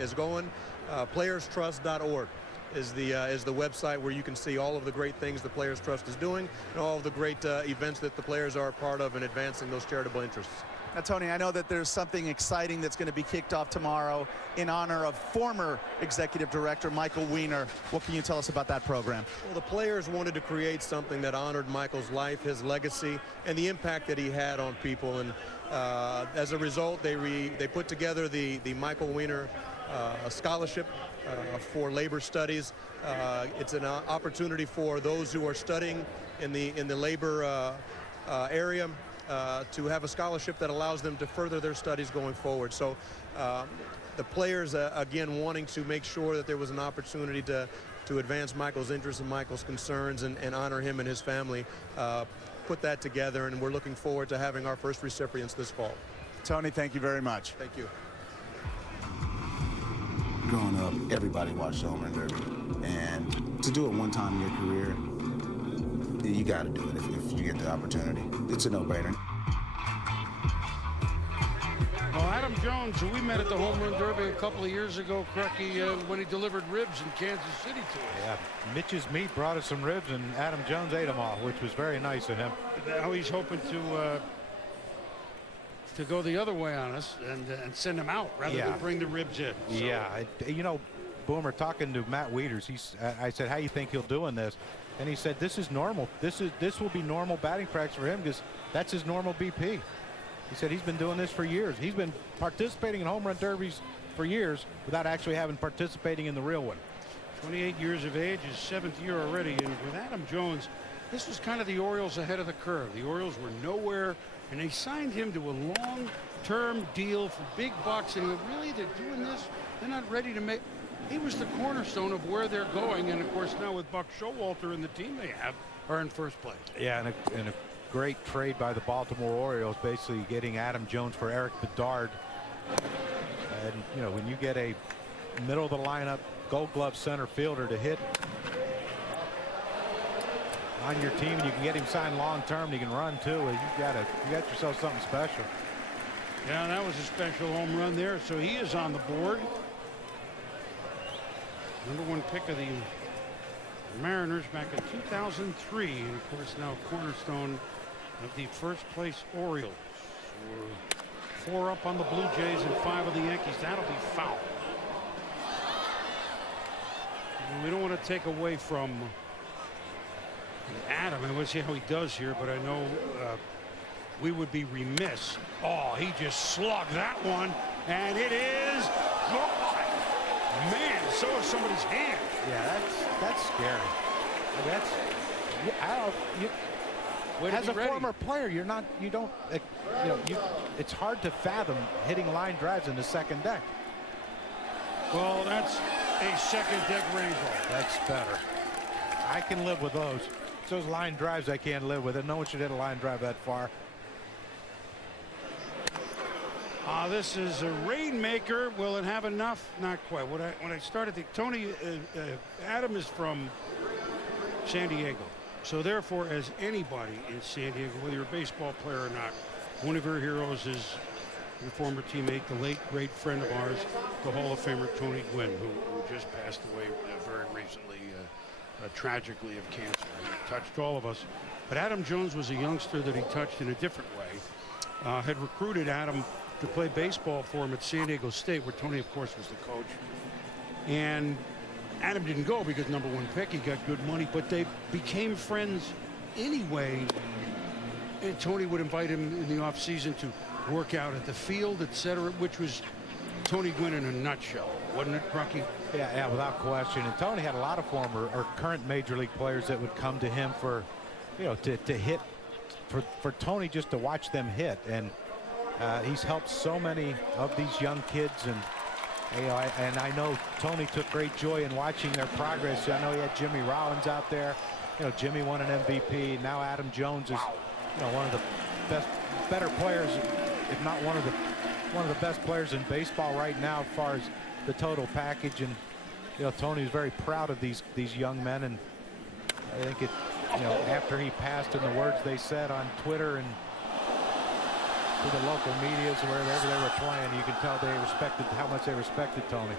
is going. Playerstrust.org is the website where you can see all of the great things the Players Trust is doing and all of the great events that the players are a part of in advancing those charitable interests. Now, Tony, I know that there's something exciting that's going to be kicked off tomorrow in honor of former executive director Michael Weiner. What can you tell us about that program? Well, the players wanted to create something that honored Michael's life, his legacy, and the impact that he had on people. And as a result, they put together the Michael Weiner scholarship for labor studies. It's an opportunity for those who are studying in the labor area to have a scholarship that allows them to further their studies going forward. So the players, again, wanting to make sure that there was an opportunity to advance Michael's interests and Michael's concerns and honor him and his family, put that together, and we're looking forward to having our first recipients this fall. Tony, thank you very much. Thank you. Growing up, everybody watched the home run derby, and to do it one time in your career, you got to do it if you get the opportunity. It's a no-brainer. Well, Adam Jones, who we met at the home run derby a couple of years ago, Crucky, when he delivered ribs in Kansas City to us. Yeah, Mitch's Meat brought us some ribs, and Adam Jones ate them all, which was very nice of him. Now he's hoping to go the other way on us and send them out rather than bring the ribs in. So. Yeah, you know, Boomer, talking to Matt Wieters, I said, how you think he'll do in this? And he said, this is normal. This will be normal batting practice for him, because that's his normal BP. He said he's been doing this for years. He's been participating in home run derbies for years without actually participating in the real one. 28 years of age, his 7th year already. And with Adam Jones, this was kind of the Orioles ahead of the curve. The Orioles were nowhere, and they signed him to a long-term deal for big bucks. And they're doing this? They're not ready to make. He was the cornerstone of where they're going. And of course, now with Buck Showalter and the team they have are in first place. Yeah, and a great trade by the Baltimore Orioles, basically getting Adam Jones for Eric Bedard. And you know, when you get a middle of the lineup Gold Glove center fielder to hit on your team, and you can get him signed long term, and he can run too, you got yourself something special. Yeah, that was a special home run there. So he is on the board. #1 pick of the The Mariners back in 2003, and of course now cornerstone of the first place Orioles. We're 4 up on the Blue Jays and 5 of the Yankees. That'll be foul. And we don't want to take away from Adam, and we'll see how he does here, but I know we would be remiss. Oh, he just slugged that one, and it is gone. Man, so is somebody's hand. Yeah, that's scary. As a former player, it's hard to fathom hitting line drives in the second deck. Well, that's a second deck rainbow. That's better. I can live with those. It's those line drives I can't live with. And no one should hit a line drive that far. This is a rainmaker. Will it have enough? Not quite. When I started, Tony, Adam is from San Diego. So therefore, as anybody in San Diego, whether you're a baseball player or not, one of your heroes is your former teammate, the late great friend of ours, the Hall of Famer Tony Gwynn, who just passed away very recently, tragically, of cancer. He touched all of us. But Adam Jones was a youngster that he touched in a different way. Had recruited Adam to play baseball for him at San Diego State, where Tony, of course, was the coach. And Adam didn't go because #1 pick, he got good money, but they became friends anyway. And Tony would invite him in the offseason to work out at the field, etc., which was Tony Gwynn in a nutshell, wasn't it, Crucky? Yeah, without question. And Tony had a lot of former or current major league players that would come to him for, to hit, for Tony just to watch them hit. And he's helped so many of these young kids, and and I know Tony took great joy in watching their progress. I know he had Jimmy Rollins out there. Jimmy won an MVP. Now Adam Jones is, one of the better players, if not one of the best players in baseball right now, as far as the total package. And Tony's very proud of these young men, and I think after he passed, and the words they said on Twitter and to the local medias, wherever they were playing, you can tell they respected how much they respected Tony.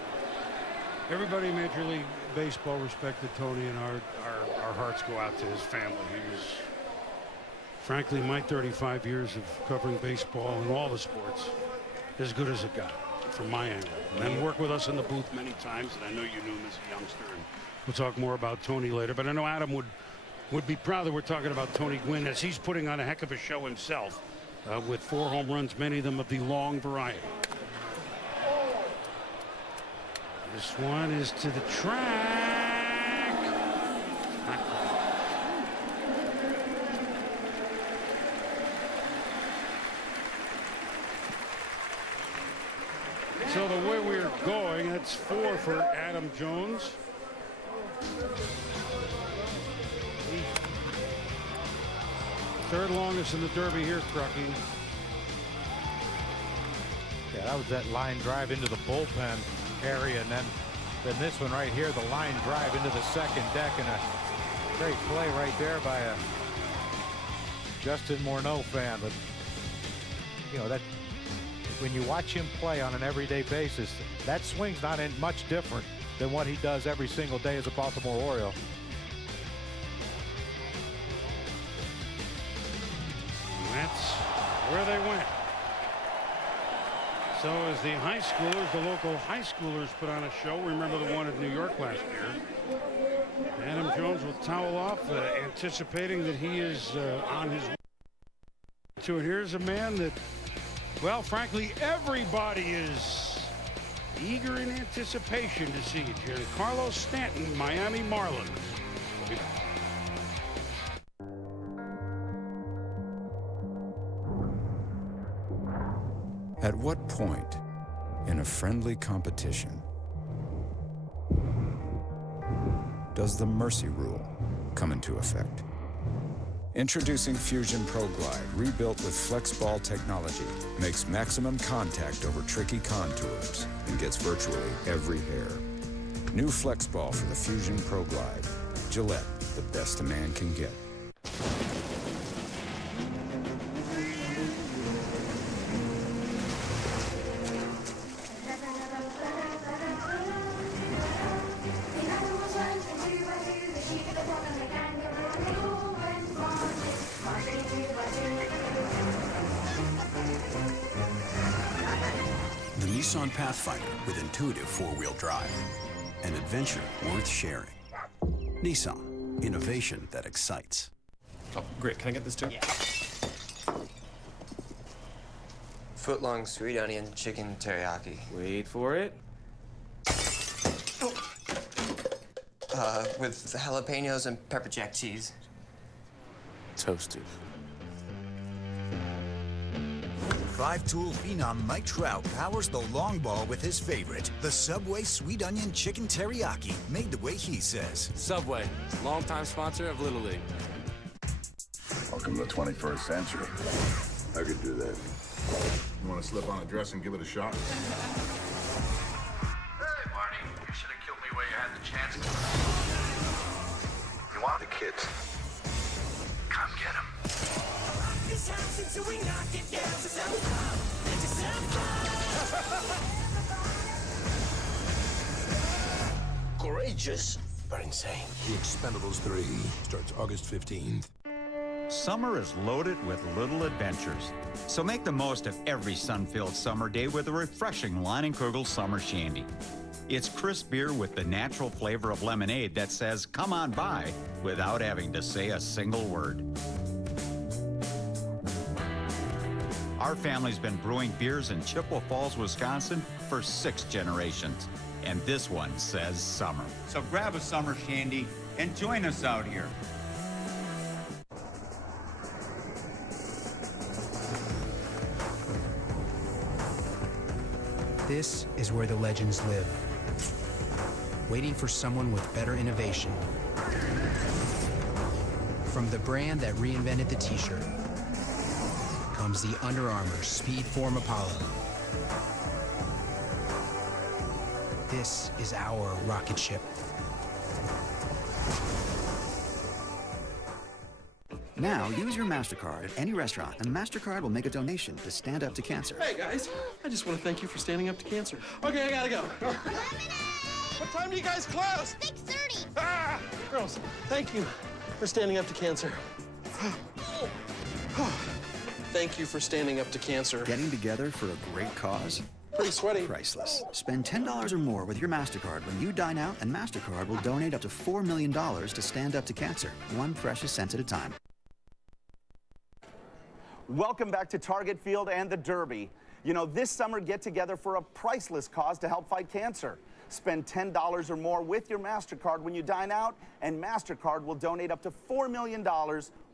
Everybody in Major League Baseball respected Tony, and our hearts go out to his family. He was, frankly, my 35 years of covering baseball and all the sports, as good as it got from my angle. And worked with us in the booth many times, and I know you knew him as a youngster. And we'll talk more about Tony later, but I know Adam would be proud that we're talking about Tony Gwynn, as he's putting on a heck of a show himself. With 4 home runs, many of them of the long variety. This one is to the track. So the way we're going, that's 4 for Adam Jones. Third longest in the Derby here, Crucky. Yeah, that was that line drive into the bullpen area, and then this one right here, the line drive into the second deck, and a great play right there by a Justin Morneau fan. But that when you watch him play on an everyday basis, that swing's not much different than what he does every single day as a Baltimore Oriole. That's where they went. So as the high schoolers, the local high schoolers put on a show. Remember the one at New York last year. Adam Jones will towel off, anticipating that he is on his way to it. Here's a man that, well, frankly, everybody is eager in anticipation to see. Giancarlo Stanton, Miami Marlins. We'll be back. At what point in a friendly competition does the mercy rule come into effect? Introducing Fusion Pro Glide, rebuilt with FlexBall technology, makes maximum contact over tricky contours and gets virtually every hair. New FlexBall for the Fusion Pro Glide. Gillette, the best a man can get. Nissan Pathfinder with intuitive four-wheel drive. An adventure worth sharing. Nissan, innovation that excites. Oh, great. Can I get this too? Yeah. Foot-long sweet onion chicken teriyaki. Wait for it. With jalapenos and pepper jack cheese. Toasted. Five-tool phenom Mike Trout powers the long ball with his favorite, the Subway Sweet Onion Chicken Teriyaki, made the way he says. Subway, longtime sponsor of Little League. Welcome to the 21st century. I could do that. You want to slip on a dress and give it a shot? Hey, Marty, you should have killed me where you had the chance. You want the kids? Come get them. Courageous, but insane. The Expendables 3 starts August 15th. Summer is loaded with little adventures. So make the most of every sun-filled summer day with a refreshing Leinenkugel Summer Shandy. It's crisp beer with the natural flavor of lemonade that says, come on by, without having to say a single word. Our family's been brewing beers in Chippewa Falls, Wisconsin for 6 generations. And this one says summer. So grab a summer shandy and join us out here. This is where the legends live, waiting for someone with better innovation. From the brand that reinvented the t-shirt comes the Under Armour Speedform Apollo. This is our rocket ship. Now, use your MasterCard at any restaurant, and MasterCard will make a donation to Stand Up to Cancer. Hey, guys. I just want to thank you for standing up to cancer. Okay, I gotta go. What time do you guys close? 6:30. Ah! Girls, thank you for standing up to cancer. Thank you for standing up to cancer. Getting together for a great cause? Pretty sweaty. Priceless. Spend $10 or more with your MasterCard when you dine out, and MasterCard will donate up to $4 million to Stand Up to Cancer, one precious cent at a time. Welcome back to Target Field and the Derby. You know, this summer, get together for a priceless cause to help fight cancer. Spend $10 or more with your MasterCard when you dine out, and MasterCard will donate up to $4 million,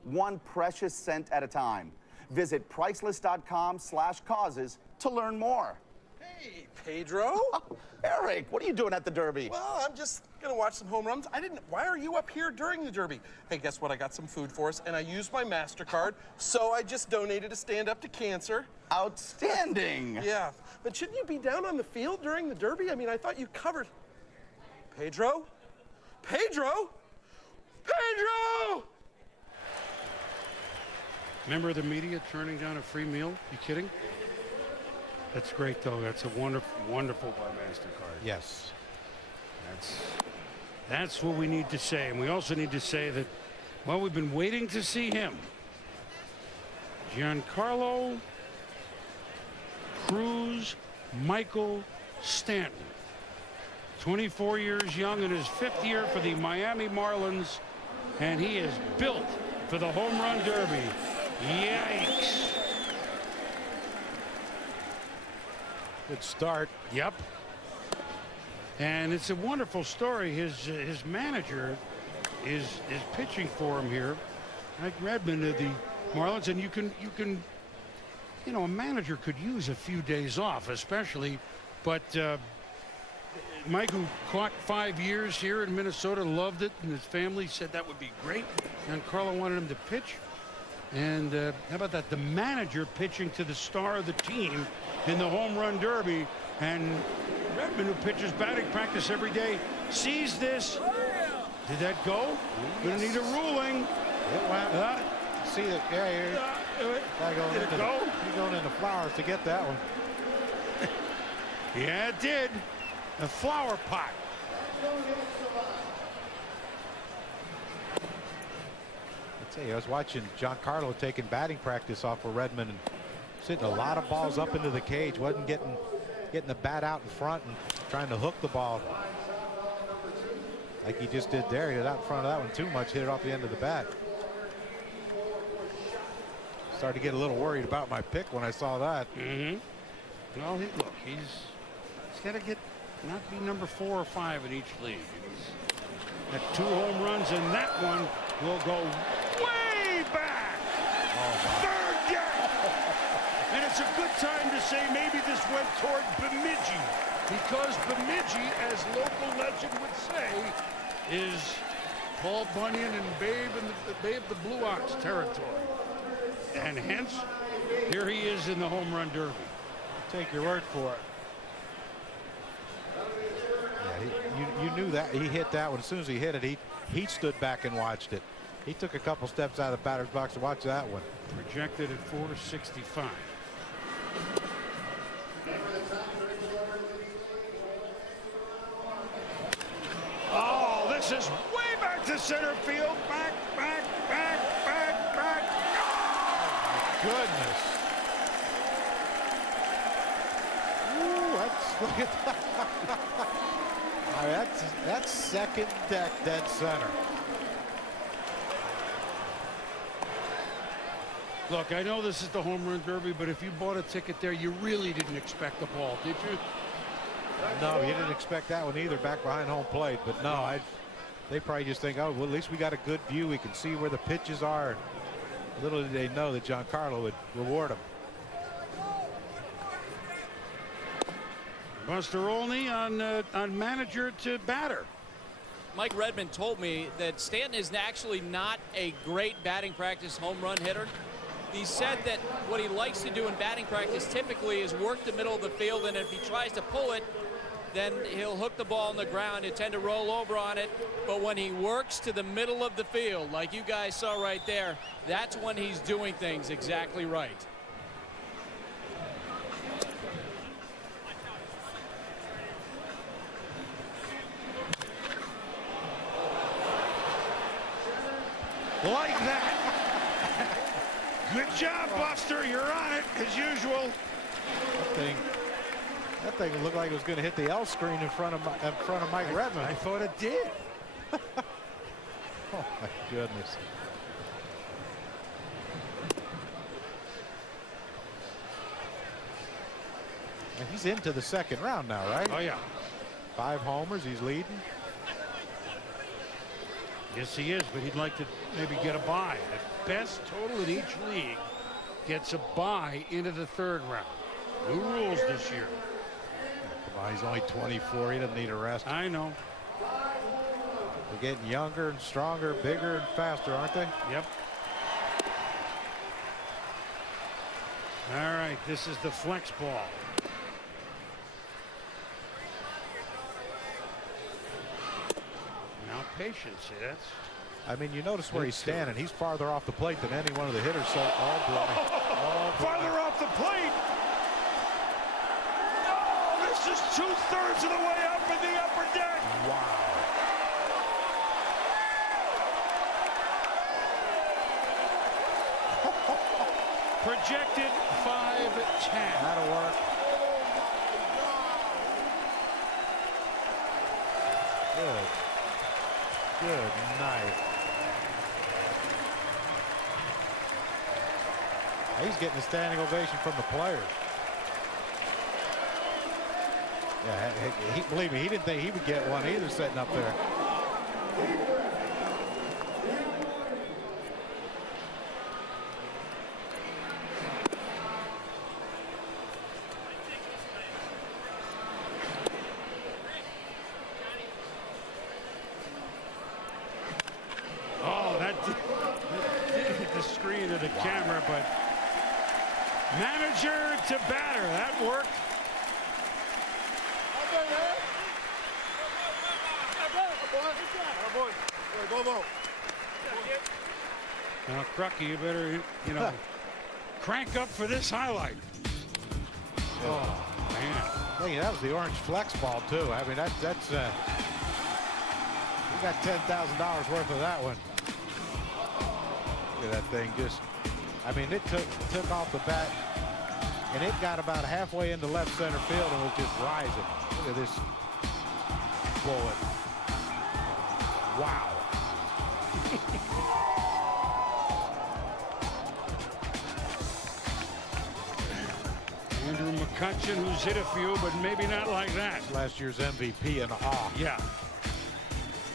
one precious cent at a time. Visit priceless.com/causes to learn more. Hey, Pedro. Eric, what are you doing at the Derby? Well, I'm just gonna watch some home runs. Why are you up here during the Derby? Hey, guess what? I got some food for us, and I used my MasterCard, so I just donated to Stand Up to Cancer. Outstanding. Yeah, but shouldn't you be down on the field during the Derby? I mean, I thought you covered. Pedro? Pedro? Pedro! Member of the media turning down a free meal? You kidding? That's great, though. That's a wonderful by MasterCard. Yes. That's what we need to say. And we also need to say that, well, we've been waiting to see him. Giancarlo Cruz Michael Stanton. 24 years young, in his 5th year for the Miami Marlins. And he is built for the home run derby. Yikes. Good start. Yep. And it's a wonderful story. His manager is pitching for him here, Mike Redmond of the Marlins, and you can you know, a manager could use a few days off, especially, but Mike, who caught 5 years here in Minnesota, loved it, and his family said that would be great. And Carlo wanted him to pitch. And how about that? The manager pitching to the star of the team in the home run derby. And Redmond, who pitches batting practice every day, sees this. Did that go? Gonna need a ruling. It went. See it? Yeah. Did it go? You're going into flowers to get that one. Yeah, it did. A flower pot. I was watching Giancarlo taking batting practice off of Redmond and sitting a lot of balls up into the cage. Wasn't getting getting the bat out in front and trying to hook the ball. Like he just did there. He got out in front of that one too much, hit it off the end of the bat. Started to get a little worried about my pick when I saw that. Well, look, he's got to not be number 4 or 5 in each league. He's got 2 home runs, and that one will go way back. Third deck. And it's a good time to say maybe this went toward Bemidji, because Bemidji, as local legend would say, is Paul Bunyan and Babe the Blue Ox territory. And hence, here he is in the home run derby. Take your word for it. Yeah, you knew that he hit that one. As soon as he hit it, he stood back and watched it. He took a couple steps out of the batter's box to watch that one. Projected at 465. Oh, this is way back to center field. Back. Goodness. Ooh, look at that. All right, that's second deck, dead center. Look, I know this is the home run derby, but if you bought a ticket there, you really didn't expect the ball, did you? No, you didn't expect that one either, back behind home plate. But no, they probably just think, oh, well, at least we got a good view. We can see where the pitches are. Little did they know that Giancarlo would reward him. Buster Olney on manager to batter. Mike Redmond told me that Stanton is actually not a great batting practice home run hitter. He said that what he likes to do in batting practice typically is work the middle of the field, and if he tries to pull it, then he'll hook the ball on the ground and tend to roll over on it. But when he works to the middle of the field, like you guys saw right there, that's when he's doing things exactly right. Like that. Good job, Buster. You're on it as usual. That thing looked like it was going to hit the L screen in front of Mike Redmond. I thought it did. Oh my goodness. And he's into the second round now, right? Oh yeah. 5 homers. He's leading. Yes, he is, but he'd like to maybe get a bye. The best total in each league gets a bye into the 3rd round. New rules this year. Come on, he's only 24. He doesn't need a rest. I know. They're getting younger and stronger, bigger and faster, aren't they? Yep. All right, this is the flex ball. Now patience, see, that's... I mean, you notice where he's standing. He's farther off the plate than any one of the hitters. So, farther off the plate. Oh, this is 2/3 of the way up in the upper deck. Wow. Projected 510. That'll work. Good night. He's getting a standing ovation from the players. Yeah, believe me, he didn't think he would get one either sitting up there. The camera, but manager to batter, that worked. Now, Crucky, you better, crank up for this highlight. Oh, man. Hey, that was the orange flex ball, too. I mean, that's we got $10,000 worth of that one. Look at that thing just, I mean, it took off the bat and it got about halfway into left center field and was just rising. Look at this bullet. Wow. Andrew McCutcheon, who's hit a few, but maybe not like that. Last year's MVP in awe. Yeah.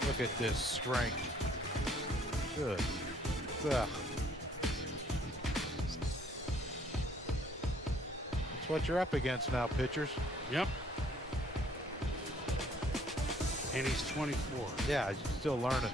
Look at this strength. Good. Ugh. That's what you're up against now, pitchers. Yep. And he's 24. Yeah, he's still learning.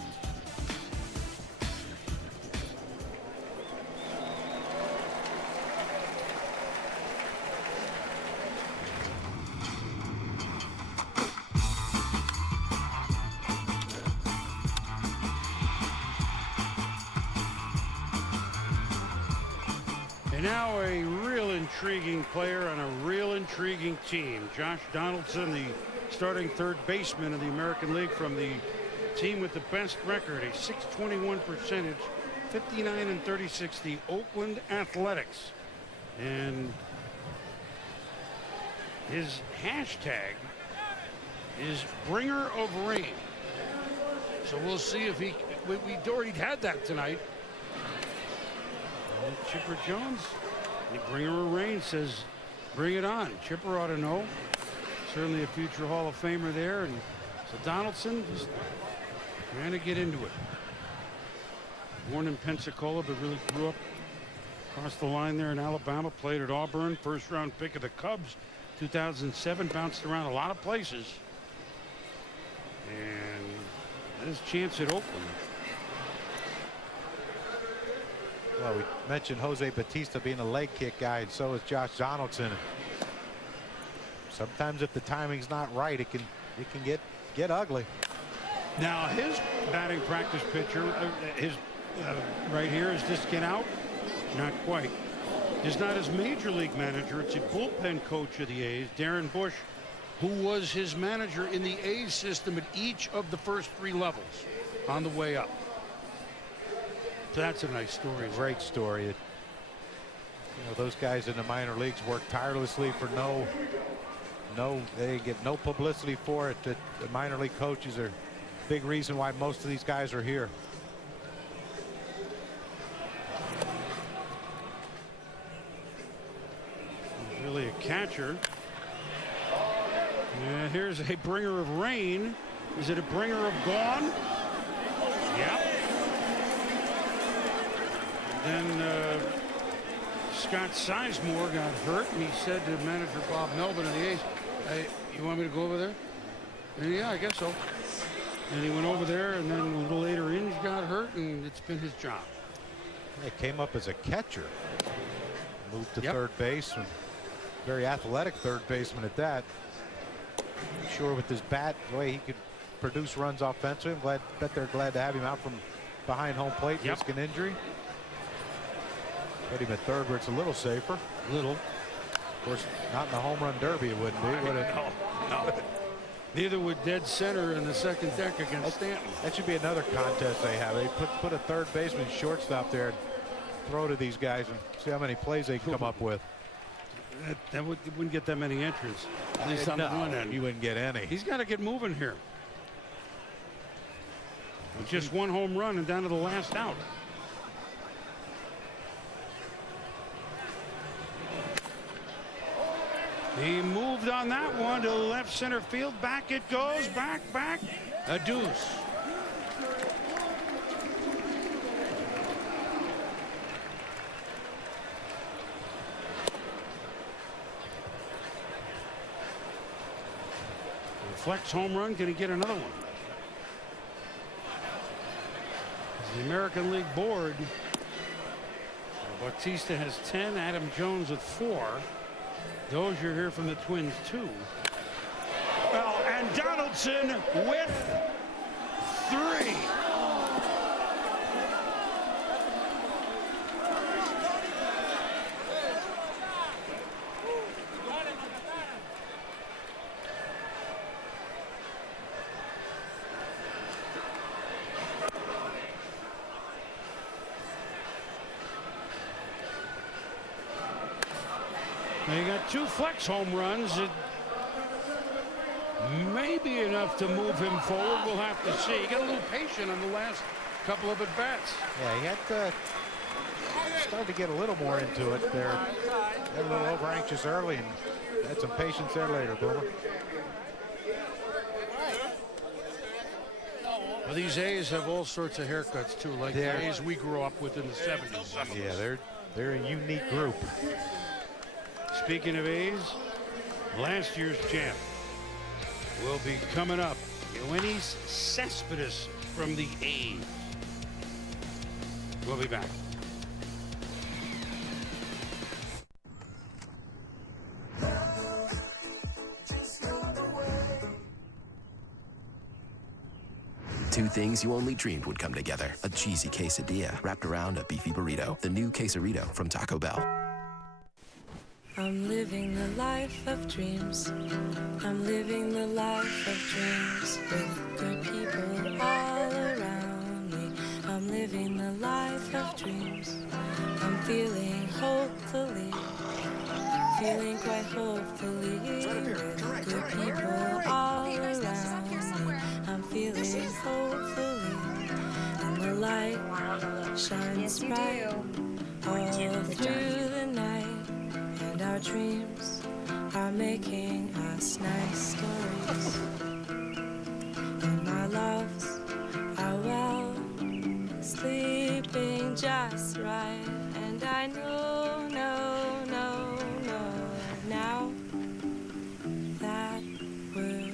And now a real intriguing player on a real intriguing team. Josh Donaldson, the starting third baseman of the American League from the team with the best record, a .621 percentage, 59-36, the Oakland Athletics. And his hashtag is bringer of rain. So we'll see if we already had that tonight. And Chipper Jones, the bringer of rain, says bring it on. Chipper ought to know. Certainly a future Hall of Famer there. And so Donaldson just trying to get into it. Born in Pensacola, but really grew up across the line there in Alabama. Played at Auburn, first round pick of the Cubs, 2007. Bounced around a lot of places. And his chance at Oakland. Well, we mentioned Jose Bautista being a leg kick guy, and so is Josh Donaldson. Sometimes if the timing's not right, it can get ugly. Now his batting practice pitcher, his right here, is this get out? Not quite. Is not his major league manager. It's a bullpen coach of the A's, Darren Bush, who was his manager in the A's system at each of the first 3 levels on the way up. So that's a nice story. Great story. You know, those guys in the minor leagues work tirelessly for they get no publicity for it. The minor league coaches are a big reason why most of these guys are here. He's really a catcher. Here's a bringer of rain. Is it a bringer of gone? Yep. Then Scott Sizemore got hurt, and he said to manager Bob Melvin of the A's, "Hey, you want me to go over there?" And yeah, I guess so. And he went over there, and then a little later Inge got hurt, and it's been his job. He came up as a catcher, moved to third base, and very athletic third baseman at that. I'm sure with his bat, the way he could produce runs offensively, bet they're glad to have him out from behind home plate, risk an injury. Put him at third where it's a little safer. Little. Of course, not in the home run derby it wouldn't be, would it? No. Neither would dead center in the second deck against Stanton. That should be another contest they have. They put a third baseman shortstop there and throw to these guys and see how many plays they can come up with. That wouldn't get that many entries. At least on the one end. You wouldn't get any. He's got to get moving here. With just 1 home run and down to the last out. He moved on that one to left center field. Back it goes. Back. A deuce. Flex home run. Can he get another one? The American League board. Bautista has 10. Adam Jones with 4. Dozier here from the Twins, 2. Well, and Donaldson with 3. Now you got 2 flex home runs. It may be enough to move him forward. We'll have to see. He got a little patient on the last couple of at-bats. Yeah, he had to start to get a little more into it there. Got a little over anxious early and had some patience there later, Boomer. Well, these A's have all sorts of haircuts too, like the A's we grew up with in the 70s. Yeah, they're a unique group. Speaking of A's, last year's champ will be coming up. Yoenis Cespedes from the A's. We'll be back. Two things you only dreamed would come together. A cheesy quesadilla wrapped around a beefy burrito. The new Quesarito from Taco Bell. I'm living the life of dreams. I'm living the life of dreams with good people all around me. I'm living the life of dreams. I'm feeling hopefully, feeling quite hopefully with good people all around me. I'm feeling hopefully, and the light shines bright all through the night. And our dreams are making us nice stories. And my loves are well, sleeping just right. And I know, now that we're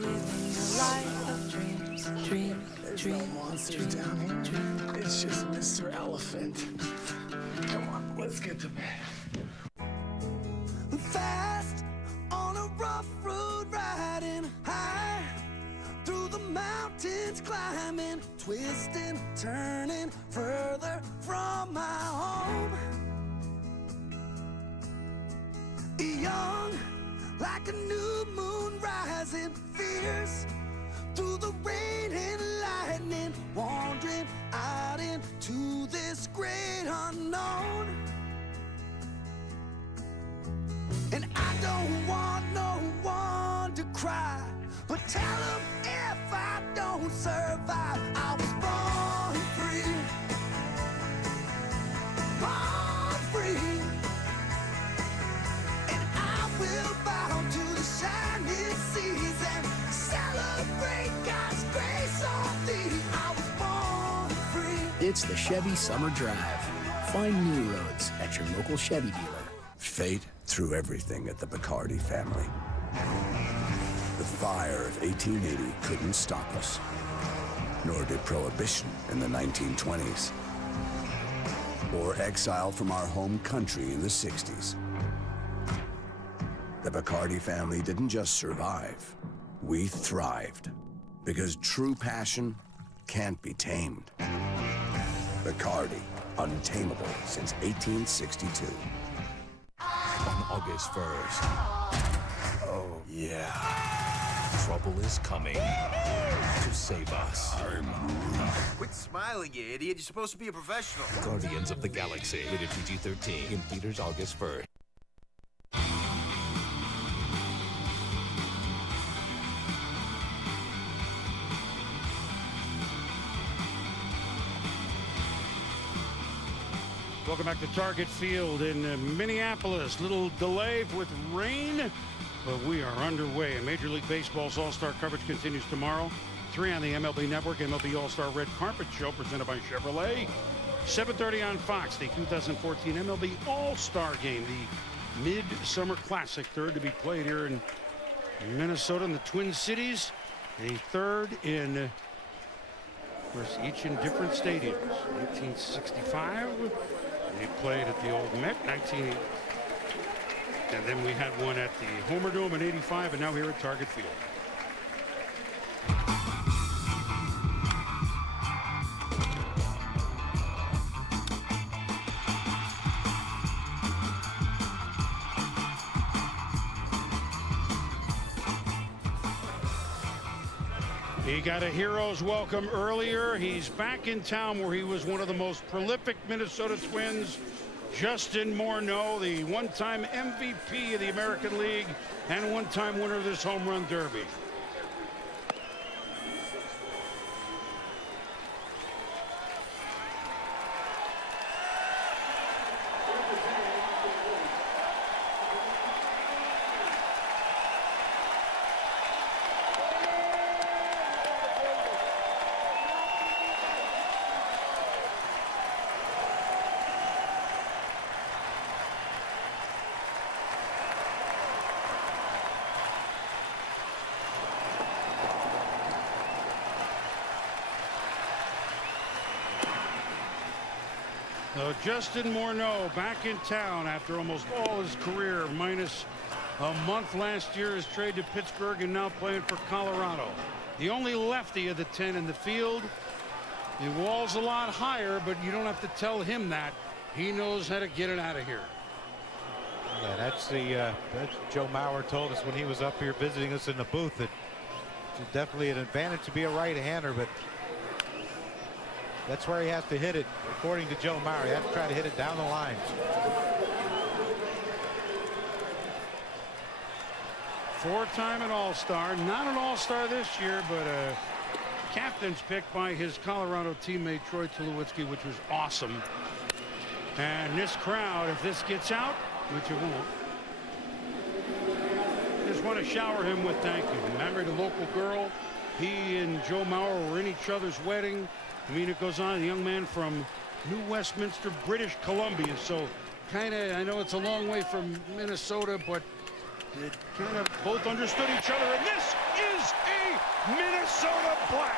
living the life of dreams. There's no monsters down here. It's just Mr. Elephant. Come on, let's get to bed. Fast on a rough road, riding high through the mountains, climbing, twisting, turning further from my home. Young like a new moon rising, fierce through the rain and lightning, wandering out into this great unknown. And I don't want no one to cry, but tell them if I don't survive, I was born free, born free. And I will bow to the shining seas and celebrate God's grace on thee. I was born free. It's the Chevy Summer Drive. Find new roads at your local Chevy dealer. Fate threw everything at the Bacardi family. The fire of 1880 couldn't stop us, nor did Prohibition in the 1920s, or exile from our home country in the 60s. The Bacardi family didn't just survive, we thrived, because true passion can't be tamed. Bacardi, untamable since 1862. On August 1st. Oh, yeah. Trouble is coming to save us. Quit smiling, you idiot. You're supposed to be a professional. Guardians of the Galaxy. Rated PG-13. In theaters August 1st. Welcome back to Target Field in Minneapolis. Little delay with rain, but we are underway. And Major League Baseball's All-Star coverage continues tomorrow. 3 on the MLB Network, MLB All-Star Red Carpet Show presented by Chevrolet. 7:30 on Fox, the 2014 MLB All-Star Game, the Midsummer Classic, third to be played here in Minnesota in the Twin Cities. The third in, of course, each in different stadiums. 1965. They played at the old Met, 1980. And then we had one at the Homer Dome in 85, and now here at Target Field. He got a hero's welcome earlier. He's back in town where he was one of the most prolific Minnesota Twins Justin Morneau, the one-time MVP of the American League and one-time winner of this home run derby. So Justin Morneau back in town after almost all his career, minus a month last year, is traded to Pittsburgh and now playing for Colorado. The only lefty of the 10 in the field. The wall's a lot higher, but you don't have to tell him that. He knows how to get it out of here. Yeah, that's Joe Mauer told us when he was up here visiting us in the booth that it's definitely an advantage to be a right-hander, but that's where he has to hit it, according to Joe Mauer. He has to try to hit it down the line. Four-time an All-Star, not an All-Star this year, but a captain's pick by his Colorado teammate Troy Tulowitzki, which was awesome. And this crowd, if this gets out, which it won't, just want to shower him with thank you. Married a local girl. He and Joe Mauer were in each other's wedding. I mean, it goes on. A young man from New Westminster, British Columbia. So kind of, I know it's a long way from Minnesota, but it kind of both understood each other. And this is a Minnesota blast.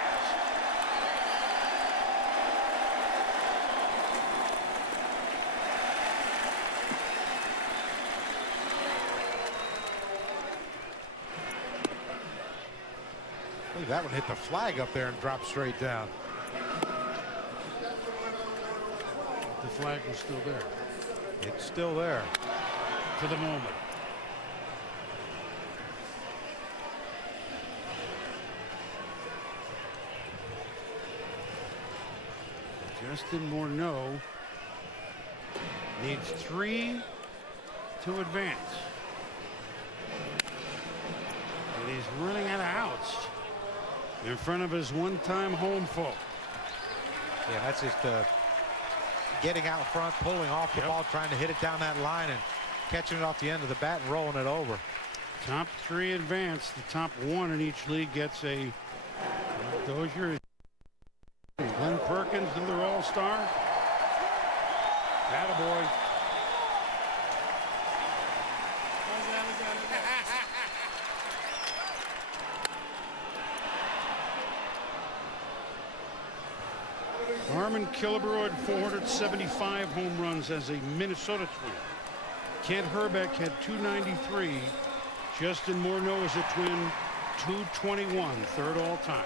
I believe that one hit the flag up there and dropped straight down. The flag was still there. It's still there for the moment. Justin Morneau needs 3 to advance. And he's running out of outs in front of his one-time home folk. Yeah, that's just getting out front, pulling off the ball, trying to hit it down that line and catching it off the end of the bat and rolling it over. Top 3 advance. The top 1 in each league gets a Dozier. Glenn Perkins, another All-Star. Attaboy. Harmon Killebrew had 475 home runs as a Minnesota Twin. Kent Herbeck had 293. Justin Morneau is a Twin, 221, third all-time.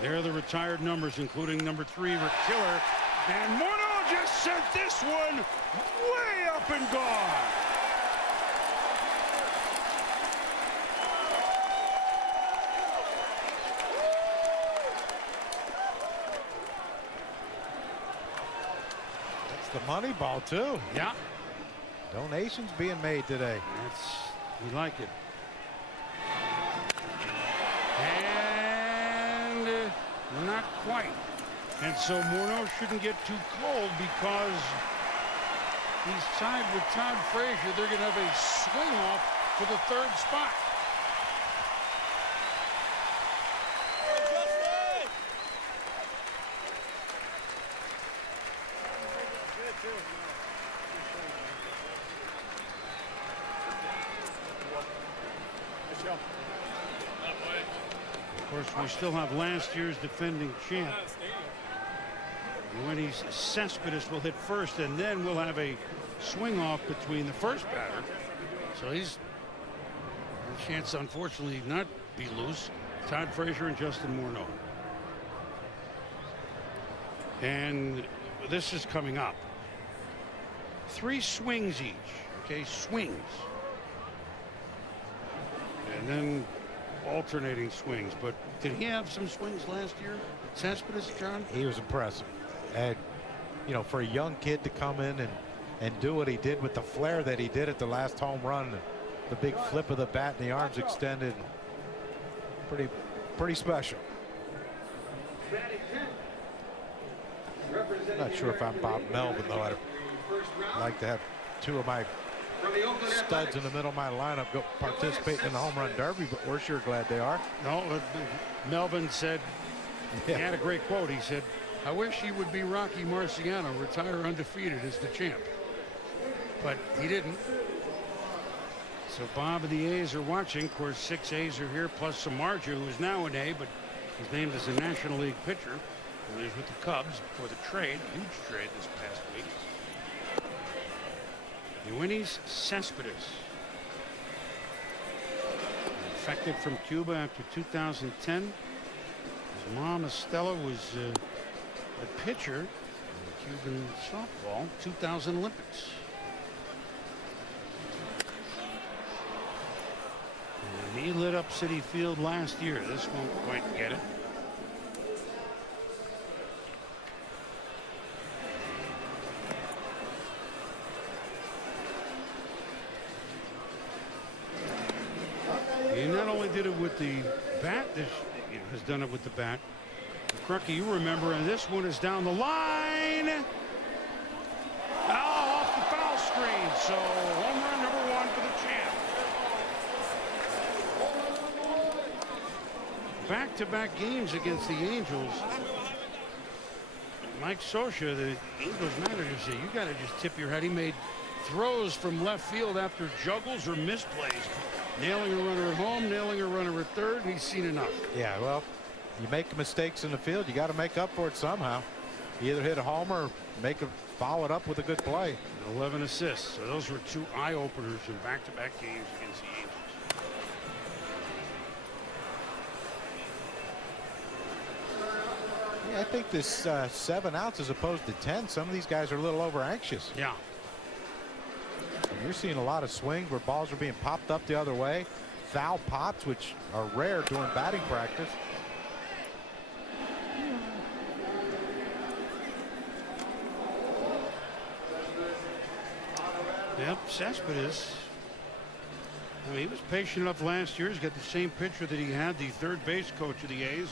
There are the retired numbers, including number 3, Rick Killer. And Morneau just sent this one way up and gone. The money ball too. Yeah. Donations being made today. We like it. And not quite. And so Morneau shouldn't get too cold because he's tied with Todd Frazier. They're going to have a swing off for the 3rd spot. Of course, we still have last year's defending champ. When he's Cespedes will hit first, and then we'll have a swing off between the first batter. So he's a chance, unfortunately, not be loose. Todd Frazier and Justin Morneau. And this is coming up. 3 swings each. Okay, swings. And then alternating swings. But did he have some swings last year? Cespedes, John? He was impressive. And, you know, for a young kid to come in and do what he did with the flair that he did at the last home run. The big flip of the bat and the arms extended. Pretty special. Not sure if I'm Bob Melvin, though. I'd like to have two of my studs in the middle of my lineup go participate in the home run derby, but we're sure glad they are. No, Melvin said, he had a great quote. He said, "I wish he would be Rocky Marciano, retire undefeated as the champ." But he didn't. So Bob and the A's are watching. Of course, 6 A's are here, plus Samardzija, who is now an A, but he's named as a National League pitcher. And he's with the Cubs for the trade, huge trade this past week. Eugenys Cespedes, defected from Cuba after 2010. His mom, Estella, was a pitcher in Cuban softball, 2000 Olympics. And he lit up Citi Field last year. This won't quite get it. He not only did it with the bat, has done it with the bat. Crucky, you remember, and this one is down the line. Oh, off the foul screen. So home run number 1 for the champ. Back-to-back games against the Angels. Mike Scioscia, the Angels manager, said, you got to just tip your head. He made throws from left field after juggles or misplays. Nailing a runner at home, nailing a runner at third, and he's seen enough. Yeah, well, you make mistakes in the field, you got to make up for it somehow. You either hit a homer or follow it up with a good play. 11 assists. So those were 2 eye-openers in back-to-back games against the Angels. Yeah, I think this 7 outs as opposed to 10. Some of these guys are a little over anxious. Yeah. And you're seeing a lot of swings where balls are being popped up the other way. Foul pops, which are rare during batting practice. Yep, Cespedes. I mean, he was patient enough last year. He's got the same pitcher that he had, the third base coach of the A's,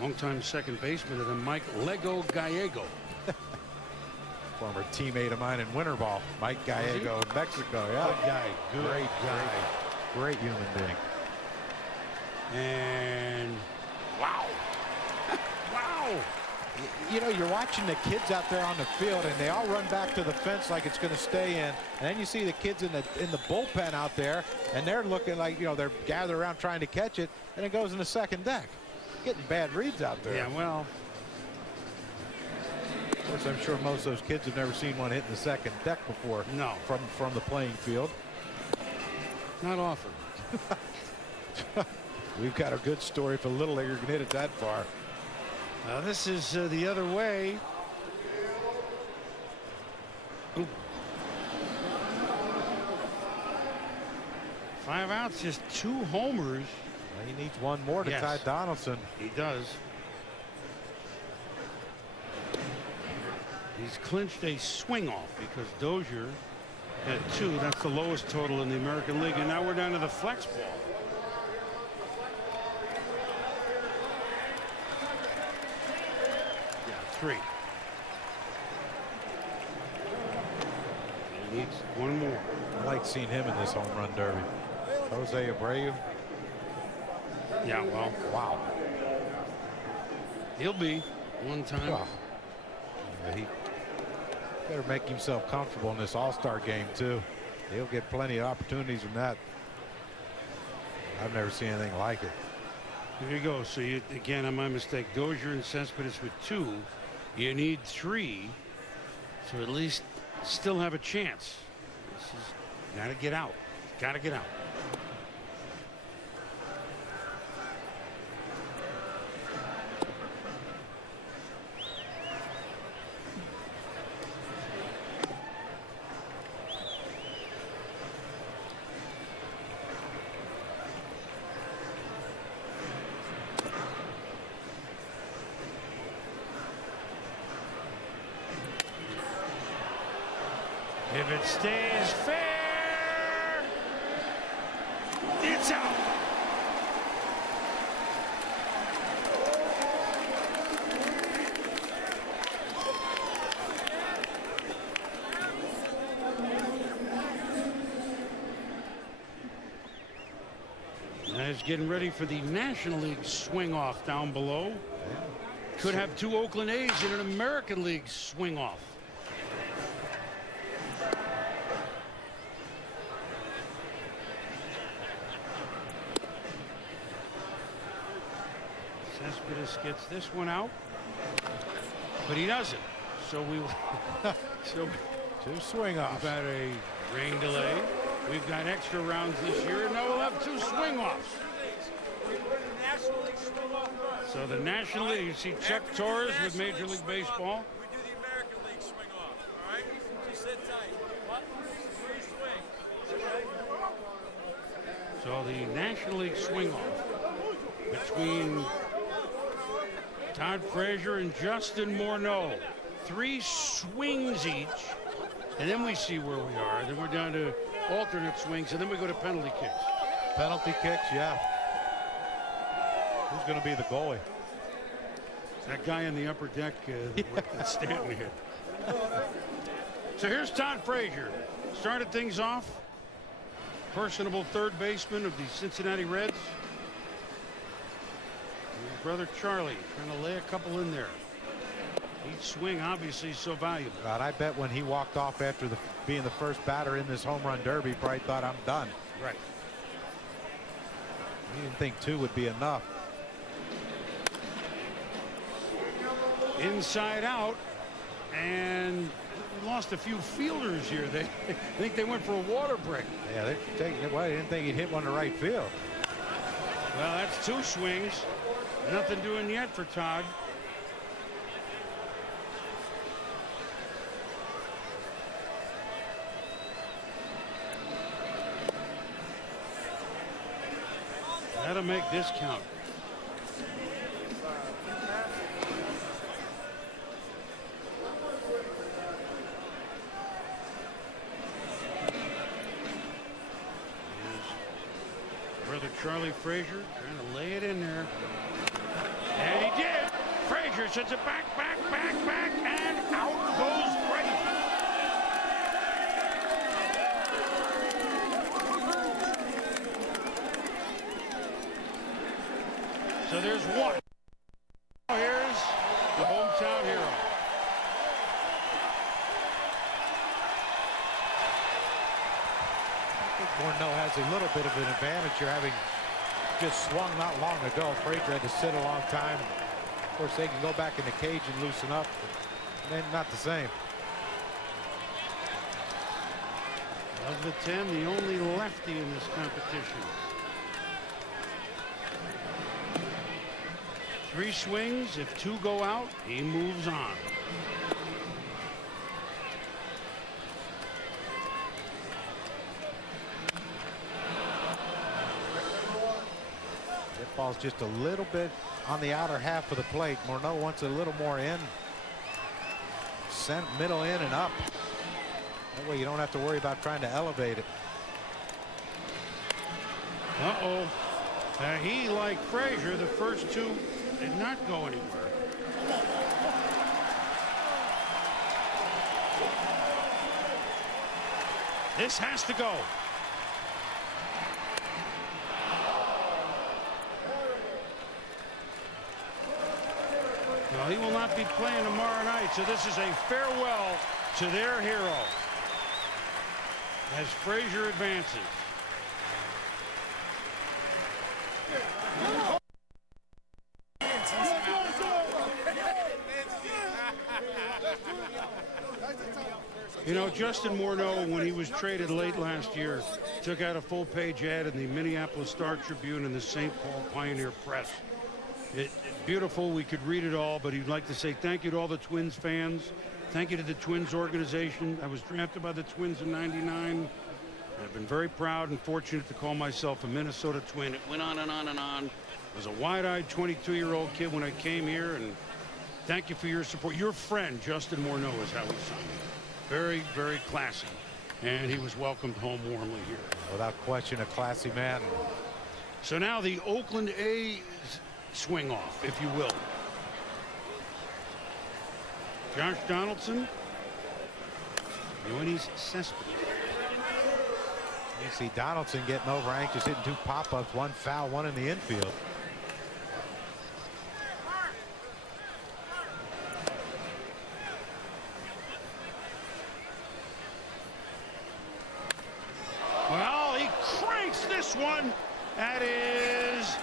longtime second baseman of them, Mike Lego Gallego. Former teammate of mine in winter ball, Mike Gallego in Mexico. Yeah, good guy. Great guy. Great human being. And wow. Wow. You know, you're watching the kids out there on the field, and they all run back to the fence like it's going to stay in. And then you see the kids in the bullpen out there, and they're looking like, you know, they're gathered around trying to catch it, and it goes in the second deck. Getting bad reads out there. Yeah, well. Of course, I'm sure most of those kids have never seen one hit in the second deck before. No. From the playing field. Not often. We've got a good story if a little leaguer can hit it that far. This is the other way. Ooh. 5 outs, just 2 homers. Well, he needs 1 more to tie Donaldson. He does. He's clinched a swing off because Dozier had 2. That's the lowest total in the American League. And now we're down to the flex ball. Yeah, 3. He needs 1 more. I like seeing him in this home run derby. Jose Abreu. Yeah, well, wow. He'll be one time. Well, yeah, he better make himself comfortable in this All-Star game too. He'll get plenty of opportunities in that. I've never seen anything like it. There you go. So you, again, on my mistake, Dozier and Cespedes with 2. You need 3 to at least still have a chance. This is got to get out. Got to get out. If it stays fair, it's out. Is getting ready for the National League swing off down below. Could have 2 Oakland A's in an American League swing off. Cespedes gets this one out, but he doesn't. So we so 2 swing offs. We've got a rain delay. We've got extra rounds this year, and now we'll have 2 swing offs. So the National League, you see Chuck Torres with Major League Baseball. We do the American League swing off, all right? Just sit tight. What? 3 swings. So the National League swing off between Todd Frazier and Justin Morneau. 3 swings each, and then we see where we are. Then we're down to alternate swings, and then we go to penalty kicks. Penalty kicks, yeah. Who's going to be the goalie? That guy in the upper deck that's standing here. So here's Todd Frazier. Started things off. Personable third baseman of the Cincinnati Reds. And his brother Charlie trying to lay a couple in there. Each swing obviously so valuable. God, I bet when he walked off after being the first batter in this home run derby, probably thought, I'm done. Right. He didn't think 2 would be enough. Inside out, and we lost a few fielders here. They think they went for a water break. Yeah, they're taking it. Well, I didn't think he'd hit one to right field. Well, that's 2 swings. Nothing doing yet for Todd. That'll make this count. Brother Charlie Frazier trying to lay it in there. And he did. Frazier sends it back, and out goes Frazier. So there's one. Here's the hometown hero. Morneau has a little bit of an advantage here, having just swung not long ago. Frazier had to sit a long time. Of course, they can go back in the cage and loosen up. And not the same. Of the 10, the only lefty in this competition. 3 swings. If 2 go out, he moves on. That ball's just a little bit on the outer half of the plate. Morneau wants a little more in. Sent middle in and up. That way you don't have to worry about trying to elevate it. Uh-oh. He, like Frazier, the first 2 did not go anywhere. This has to go. Well, he will not be playing tomorrow night, so this is a farewell to their hero as Frazier advances. You know, Justin Morneau, when he was traded late last year, took out a full-page ad in the Minneapolis Star-Tribune and the St. Paul Pioneer Press. Beautiful. We could read it all, but he'd like to say thank you to all the Twins fans. Thank you to the Twins organization. I was drafted by the Twins in '99. I've been very proud and fortunate to call myself a Minnesota Twin. It went on and on and on. I was a wide-eyed 22-year-old kid when I came here, and thank you for your support. Your friend, Justin Morneau, is how he signed it. Very, very classy. and he was welcomed home warmly here. Without question, a classy man. So now the Oakland A's swing off, if you will. Josh Donaldson, Yoenis Cespedes. You see Donaldson getting over anxious, hitting 2 pop-ups, 1 foul, 1 in the infield. Well, he cranks this one. That is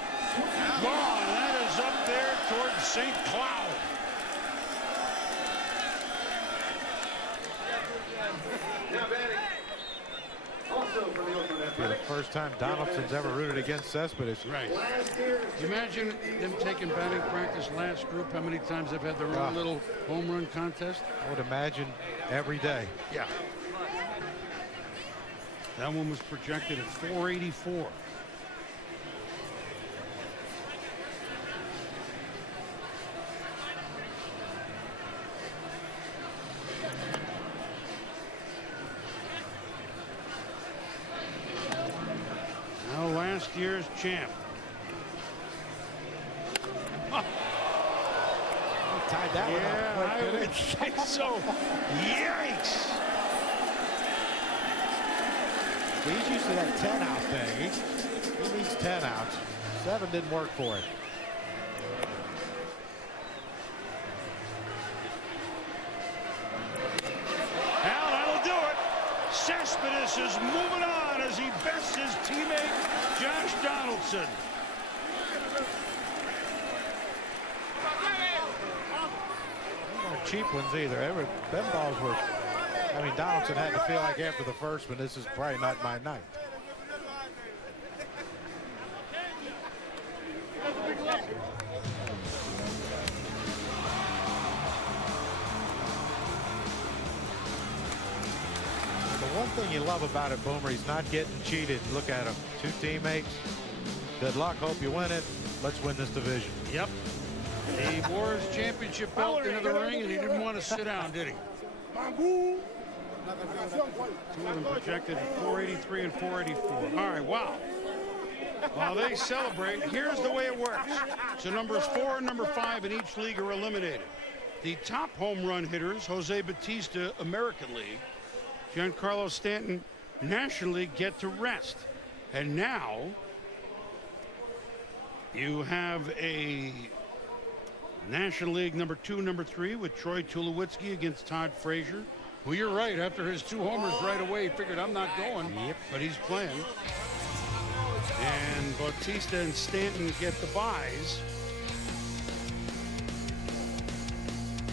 gone. That is up there towards St. Cloud. For the first time Donaldson's ever rooted against Cespedes. Right. Imagine them taking batting practice last group, how many times they've had their own little home run contest? I would imagine every day. Yeah. That one was projected at 484. Now last year's champ. Tied that one up. Yeah, I would think so. Yikes. He's used to that 10 out thing. He needs 10 outs. 7 didn't work for him. Now that'll do it. Cespedes is moving on as he bests his teammate Josh Donaldson. Not cheap ones either. Them balls were. I mean, Donaldson had to feel like after the first one, this is probably not my night. The one thing you love about it, Boomer, he's not getting cheated. Look at him. 2 teammates. Good luck. Hope you win it. Let's win this division. Yep. He wore his championship belt into the ring, and he didn't want to sit down, did he? Two of them projected at 483 and 484. All right, wow. While they celebrate, here's the way it works. So numbers 4 and number 5 in each league are eliminated. The top home run hitters, Jose Bautista, American League, Giancarlo Stanton, National League, get to rest. And now you have a National League number 2, number 3 with Troy Tulowitzki against Todd Frazier. Well, you're right. After his 2 homers right away, he figured I'm not going. Yep. But he's playing. And Bautista and Stanton get the byes.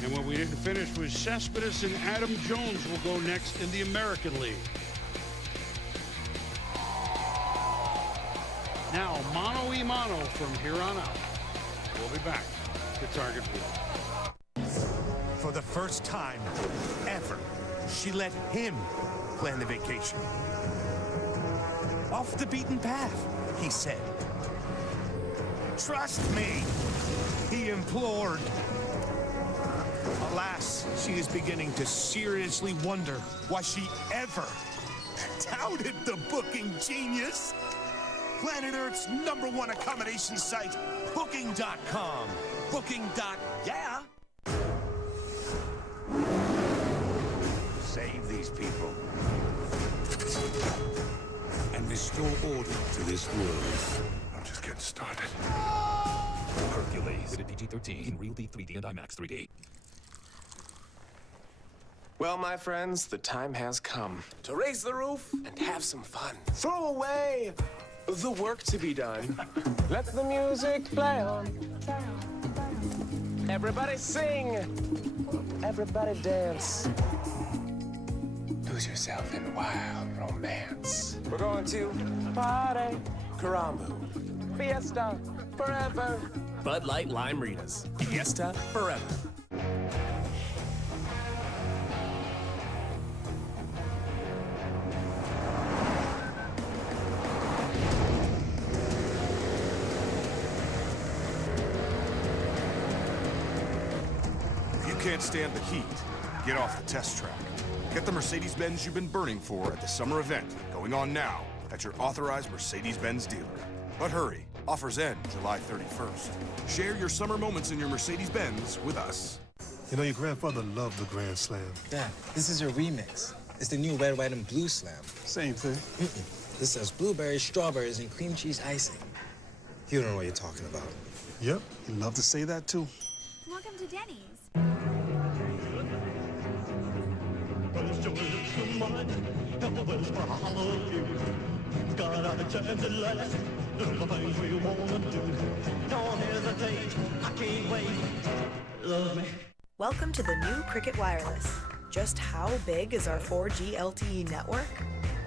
And what we didn't finish was Cespedes and Adam Jones will go next in the American League. Now, mano-y-mano from here on out. We'll be back to Target Field. For the first time ever, she let him plan the vacation. Off the beaten path, he said. Trust me, he implored. Alas, she is beginning to seriously wonder why she ever doubted the booking genius. Planet Earth's #1 accommodation site, Booking.com. Booking.yeah. Save these people and restore order to this world. I'm just getting started. Hercules. Rated PG-13. Realty 3D and IMAX 3D. Well, my friends, the time has come to raise the roof and have some fun. Throw away the work to be done. Let the music play on. Everybody sing. Everybody dance. Lose yourself in wild romance. We're going to party, Karambu, Fiesta, forever. Bud Light Lime Ritas, Fiesta, forever. If you can't stand the heat, get off the test track. Get the Mercedes-Benz you've been burning for at the summer event going on now at your authorized Mercedes-Benz dealer. But hurry, offers end July 31st. Share your summer moments in your Mercedes-Benz with us. You know, your grandfather loved the Grand Slam. Dad, this is your remix. It's the new Red, White, and Blue Slam. Same thing. This has blueberries, strawberries, and cream cheese icing. You don't know what you're talking about. Yep, you love to say that too. Welcome to Denny's. Welcome to the new Cricket Wireless. Just how big is our 4G LTE network?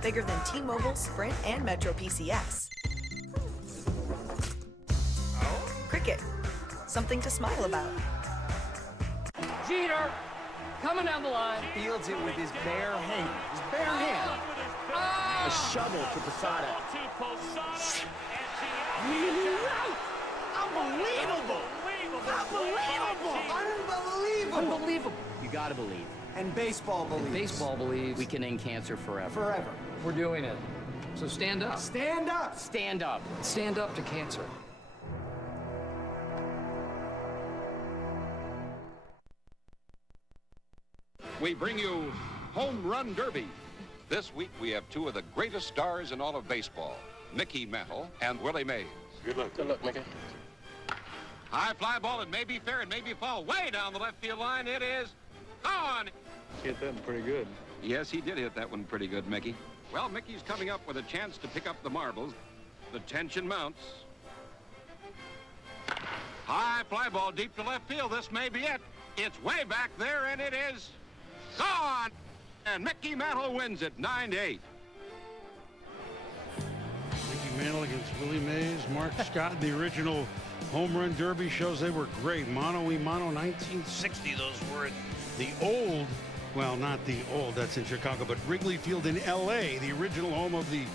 Bigger than T-Mobile, Sprint, and Metro PCS. Cricket. Something to smile about. Jeter, coming down the line. Fields it with his bare hand. His bare hand. A shovel to Posada. Unbelievable! Unbelievable! Unbelievable! You gotta believe. And baseball believes. And baseball believes we can end cancer forever. Forever. We're doing it. So stand up. Stand up! Stand up. Stand up to cancer. We bring you Home Run Derby. This week we have two of the greatest stars in all of baseball, Mickey Mantle and Willie Mays. Good luck. Good luck, Mickey. High fly ball, it may be fair, it may be foul. Way down the left field line, it is gone. Hit that pretty good. Yes, he did hit that one pretty good, Mickey. Well, Mickey's coming up with a chance to pick up the marbles. The tension mounts. High fly ball deep to left field. This may be it. It's way back there, and it is gone. And Mickey Mantle wins it 9-8. Mickey Mantle against Willie Mays. Mark Scott, the original Home Run Derby shows they were great. Mano y mano, 1960. Those were the old, well, not the old, that's in Chicago, but Wrigley Field in L.A., the original home of the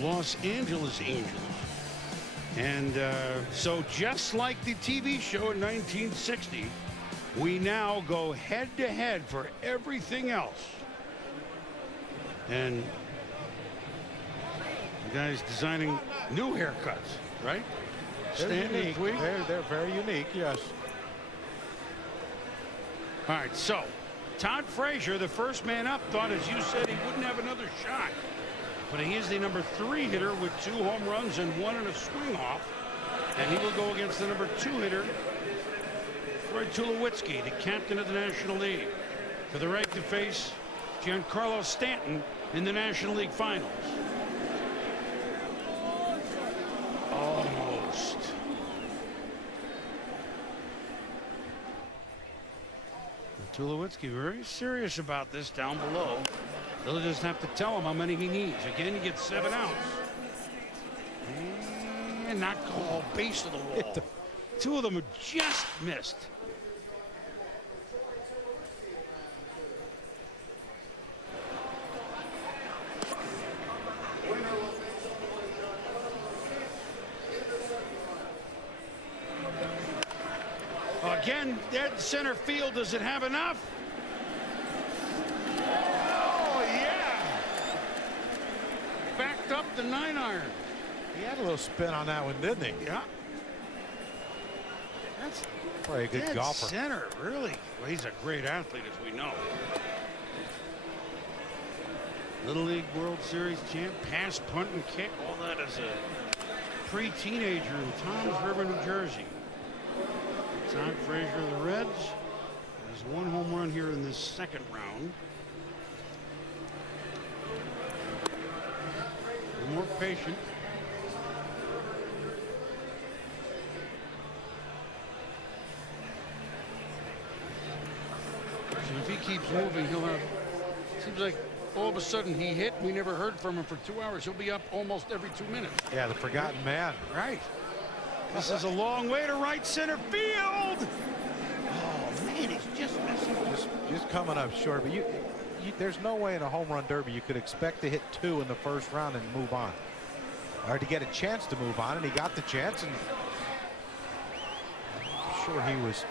Los Angeles Angels. And so just like the TV show in 1960, we now go head-to-head for everything else. And the guy's designing new haircuts, right? They're unique. They're very unique, yes. All right, so Todd Frazier, the first man up, thought, as you said, he wouldn't have another shot. But he is the number 3 hitter with 2 home runs and 1 in a swing off. And he will go against the number 2 hitter, Roy Tulowitzki, the captain of the National League. To the right to face Giancarlo Stanton in the National League Finals. Almost. Tulowitzki very serious about this down below. They'll just have to tell him how many he needs. Again, he gets 7 outs. And not go base of the wall. 2 of them just missed. Again, dead center field. Does it have enough? Oh, yeah. Backed up the 9-iron. He had a little spin on that one, didn't he? Yeah. That's probably a good dead golfer. Center, really. Well, he's a great athlete, as we know. Little League World Series champ, pass, punt, and kick. All that as a pre-teenager in Toms River, New Jersey. Todd Frazier of the Reds has 1 home run here in this second round. A more patient. So if he keeps moving, he'll have, seems like all of a sudden he hit. We never heard from him for 2 hours. He'll be up almost every 2 minutes. Yeah, the forgotten man. Right. This is a long way to right center field. Oh, man, he's just missing. Just coming up short. But there's no way in a home run derby you could expect to hit 2 in the first round and move on. Or to get a chance to move on, and he got the chance. And I'm sure he was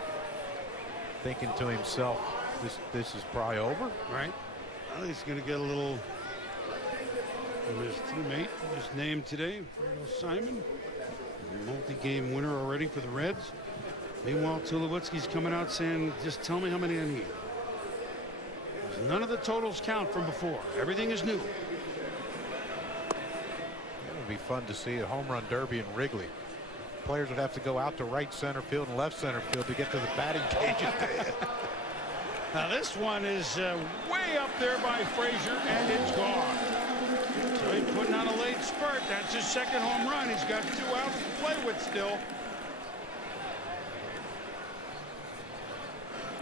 thinking to himself, this is probably over. Right. Well, he's going to get a little from his teammate, just named today, Fredo Simon, multi-game winner already for the Reds. Meanwhile, Tulowitzki's coming out saying, just tell me how many I need. None of the totals count from before. Everything is new. It would be fun to see a home run derby in Wrigley. Players would have to go out to right center field and left center field to get to the batting cages to hit. Now this one is way up there by Frazier, and it's gone. So he's putting on a late spurt. That's his second home run. He's got 2 outs to play with still.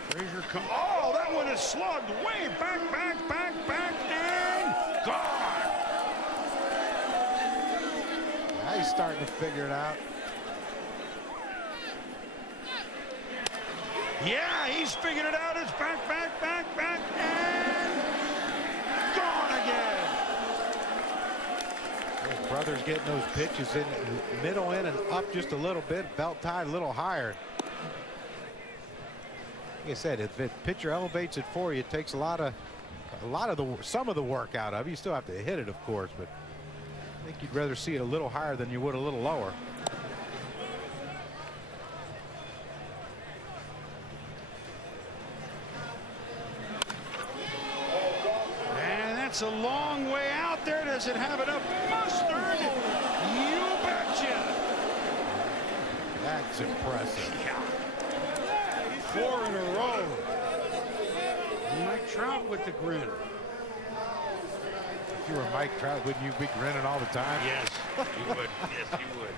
Frazier come. Oh, that one is slugged way back, and gone. Now he's starting to figure it out. Yeah, he's figured it out. It's back, and gone again. His brother's getting those pitches in middle in and up just a little bit, belt tied a little higher. Like I said, if the pitcher elevates it for you, it takes some of the work out of it. You still have to hit it, of course, but I think you'd rather see it a little higher than you would a little lower. And that's a long way out there. Does it have enough mustard? You betcha. That's impressive. Yeah. 4 in a row. Mike Trout with the grin. If you were Mike Trout, wouldn't you be grinning all the time? Yes, you would. Yes, you would.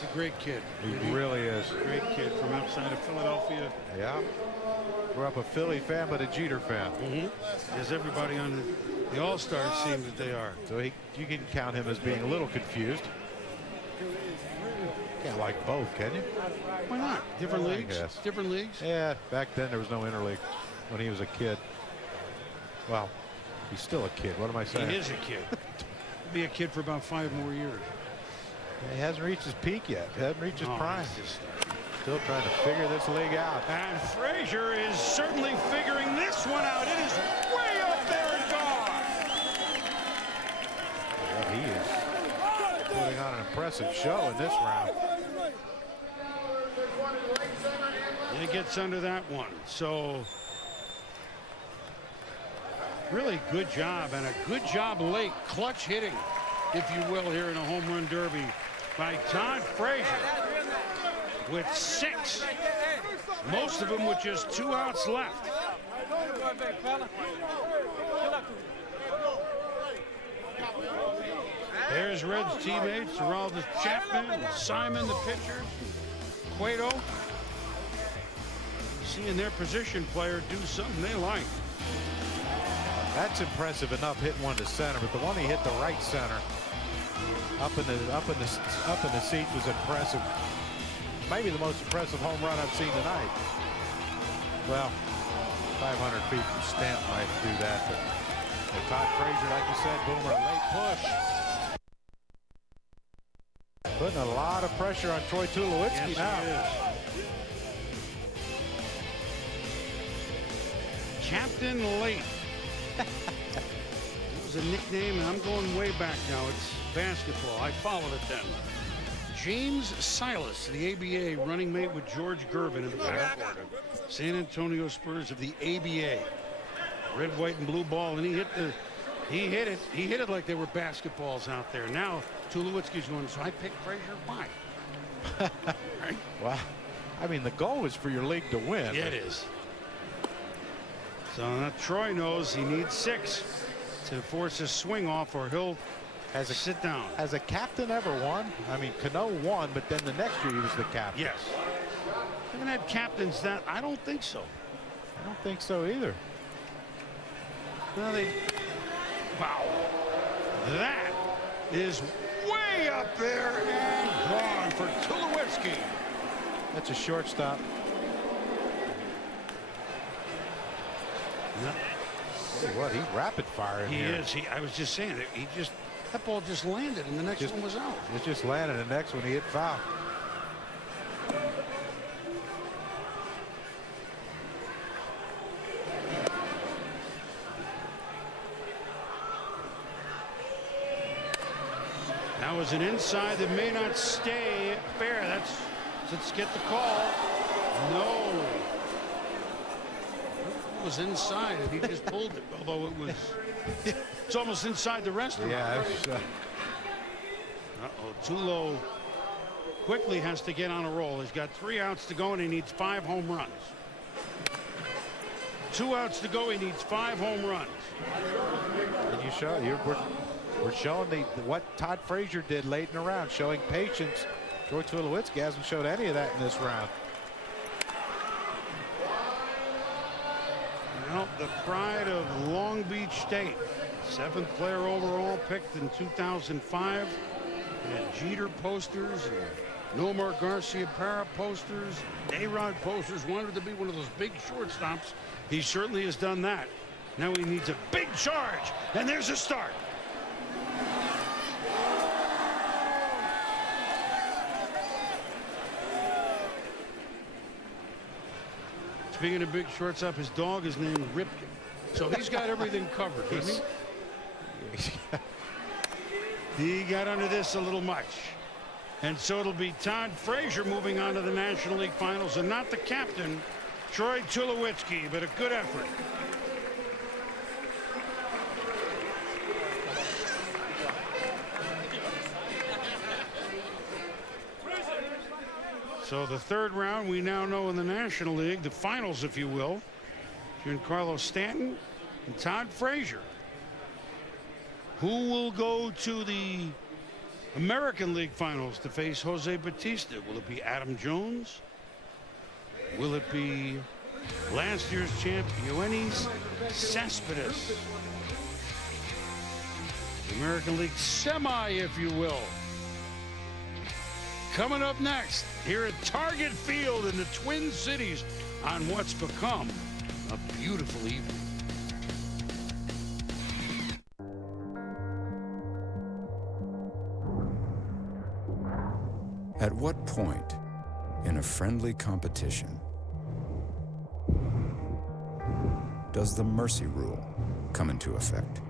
He's a great kid. He really is. Great kid from outside of Philadelphia. Yeah. Grew up a Philly fan, but a Jeter fan. As everybody on the All-Stars seems that they are. So you can count him as being a little confused. Can't like both, can you? Why not? Different Well, I leagues. guess. Different leagues. Yeah, back then there was no interleague when he was a kid. Well, he's still a kid. What am I saying? He is a kid. He'll be a kid for about 5 more years. He hasn't reached his peak yet. He hasn't reached his prime. Still trying to figure this league out. And Frazier is certainly figuring this one out. It is way up there and gone. Yeah, he is putting on an impressive show in this round. And he gets under that one. So really good job, and a good job late. Clutch hitting, if you will, here in a home run derby by Todd Frazier with 6. Most of them with just 2 outs left. There's Red's teammates, Aroldis Chapman, Simon, the pitchers, Cueto. Seeing their position player do something they like. That's impressive enough hitting one to center, but the one he hit to right center up in the seat was impressive. Maybe the most impressive home run I've seen tonight. Well, 500 feet from Stamp might do that, but Todd Frazier, like you said, Boomer, late push. Putting a lot of pressure on Troy Tulowitzki now. Captain Late. That was a nickname, and I'm going way back now. It's basketball. I followed it then. James Silas, the ABA running mate with George Gervin in the backcourt of San Antonio Spurs of the ABA. Red, white, and blue ball, and he hit it like they were basketballs out there. Now Tulowitzki's going, so I picked Frazier. Why? Right? Well, I mean, the goal is for your league to win. Yeah, it is. So now Troy knows he needs 6 to force his swing off, or he'll sit down. Has a captain ever won? I mean, Cano won, but then the next year he was the captain. Yes. Haven't had captains that. I don't think so. I don't think so either. Well, wow. That is way up there and gone for Tulowitzki. That's a shortstop. No. What? He's rapid firing. He is. I was just saying it. That ball just landed, and the next one was out. It just landed. The next one he hit foul. was an inside that may not stay fair. Let's get the call. No. It was inside, and he just pulled it, although it was, it's almost inside the restaurant. Yeah. Tulo quickly has to get on a roll. He's got 3 outs to go, and he needs 5 home runs. 2 outs to go, he needs 5 home runs. And we're showing what Todd Frazier did late in the round, showing patience. Troy Tulowitzki hasn't showed any of that in this round. Well, the pride of Long Beach State, 7th player overall, picked in 2005. And Jeter posters, and Nomar Garcia Parra posters, A-Rod posters. Wanted to be one of those big shortstops. He certainly has done that. Now he needs a big charge, and there's a start. Speaking of big shortstop, his dog is named Ripken. So he's got everything covered, doesn't he? He got under this a little much. And so it'll be Todd Frazier moving on to the National League Finals, and not the captain, Troy Tulowitzki, but a good effort. So the 3rd round, we now know in the National League, the finals, if you will, Giancarlo Stanton and Todd Frazier. Who will go to the American League Finals to face Jose Bautista? Will it be Adam Jones? Will it be last year's champ, Yoenis Cespedes? The American League semi, if you will. Coming up next, here at Target Field in the Twin Cities on what's become a beautiful evening. At what point in a friendly competition does the mercy rule come into effect?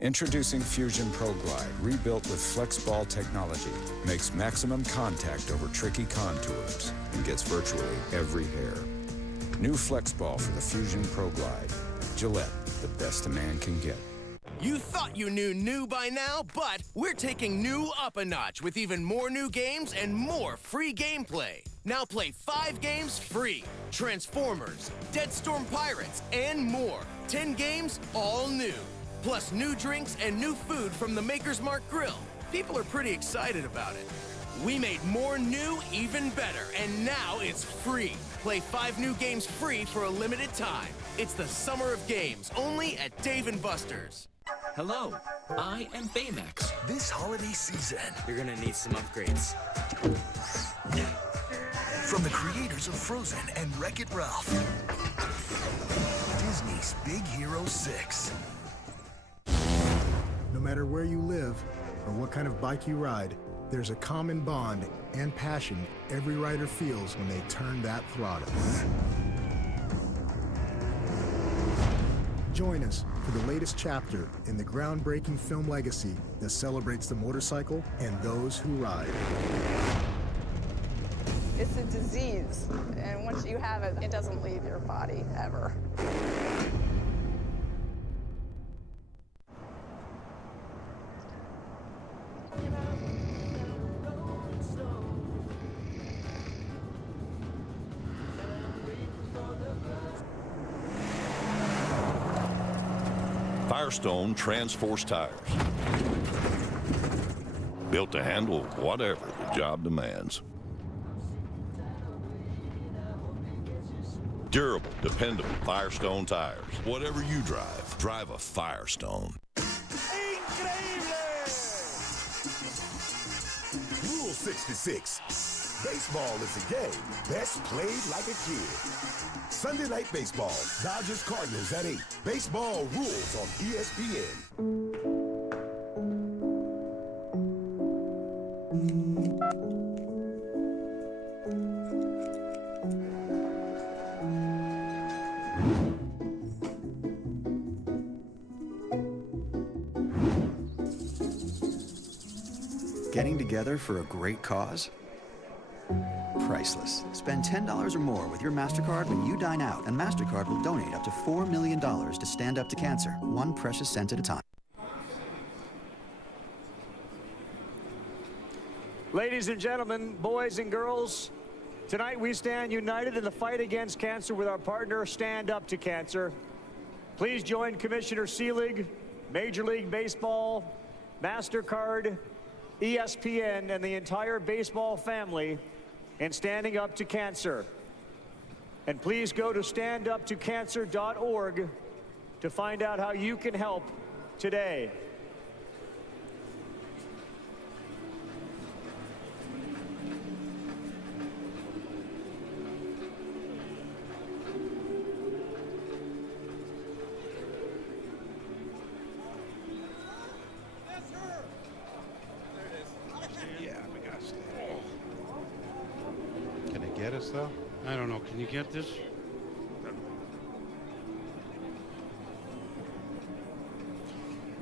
Introducing Fusion Pro Glide, rebuilt with FlexBall technology, makes maximum contact over tricky contours and gets virtually every hair. New FlexBall for the Fusion Pro Glide. Gillette, the best a man can get. You thought you knew new by now, but we're taking new up a notch with even more new games and more free gameplay. Now play 5 games free. Transformers, Dead Storm Pirates, and more. 10 games, all new. Plus new drinks and new food from the Maker's Mark Grill. People are pretty excited about it. We made more new even better, and now it's free. Play 5 new games free for a limited time. It's the summer of games, only at Dave & Buster's. Hello, I am Baymax. This holiday season, You're gonna need some upgrades. from the creators of Frozen and Wreck-It Ralph, Disney's Big Hero 6. No matter where you live or what kind of bike you ride, there's a common bond and passion every rider feels when they turn that throttle. Join us for the latest chapter in the groundbreaking film legacy that celebrates the motorcycle and those who ride. It's a disease, and once you have it, it doesn't leave your body ever. Firestone Transforce tires. Built to handle whatever the job demands. Durable, dependable Firestone tires. Whatever you drive, drive a Firestone. Rule 66. Baseball is a game best played like a kid. Sunday Night Baseball, Dodgers Cardinals at 8. Baseball rules on ESPN. getting together for a great cause? Priceless. Spend $10 or more with your MasterCard when you dine out, and MasterCard will donate up to $4 million to Stand Up to Cancer, one precious cent at a time. Ladies and gentlemen, boys and girls, tonight we stand united in the fight against cancer with our partner, Stand Up to Cancer. Please join Commissioner Seelig, Major League Baseball, MasterCard, ESPN, and the entire baseball family in standing up to cancer. And please go to standuptocancer.org to find out how you can help today. Get us though? I don't know. Can you get this?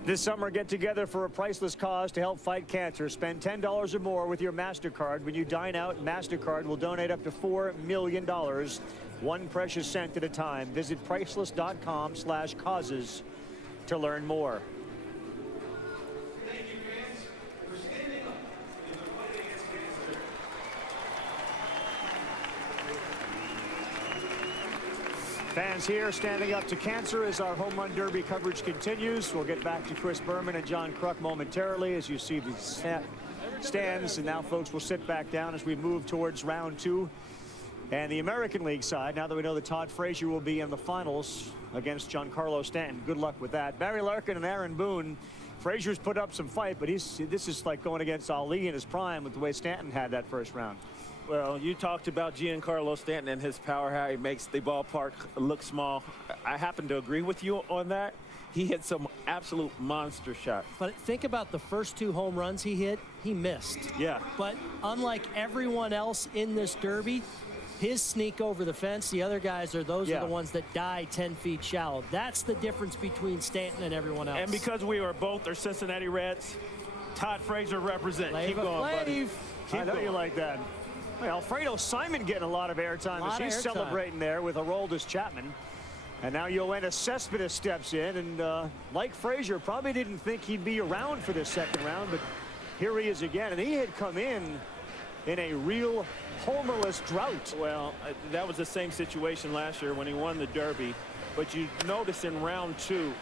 This summer, get together for a priceless cause to help fight cancer. Spend $10 or more with your MasterCard. When you dine out, MasterCard will donate up to $4 million, one precious cent at a time. Visit priceless.com/causes to learn more. Fans here standing up to cancer as our home run derby coverage continues. We'll get back to Chris Berman and John Kruk momentarily as you see the stands. And now, folks, will sit back down as we move towards round 2. And the American League side, now that we know that Todd Frazier will be in the finals against Giancarlo Stanton. Good luck with that. Barry Larkin and Aaron Boone. Frazier's put up some fight, but this is like going against Ali in his prime with the way Stanton had that first round. Well, you talked about Giancarlo Stanton and his power, how he makes the ballpark look small. I happen to agree with you on that. He hit some absolute monster shots. But think about the first 2 home runs he hit, he missed. Yeah. But unlike everyone else in this derby, his sneak over the fence, the other guys are the ones that die 10 feet shallow. That's the difference between Stanton and everyone else. And because we are both are Cincinnati Reds, Todd Frazier represent. Keep going, buddy. I know you like that. Well, Alfredo Simon getting a lot of airtime as he's celebrating there with Aroldis Chapman. And now Yoenis Cespedes steps in, and like Frazier, probably didn't think he'd be around for this second round, but here he is again. And he had come in a real homerless drought. Well, that was the same situation last year when he won the Derby. But you notice in round 2,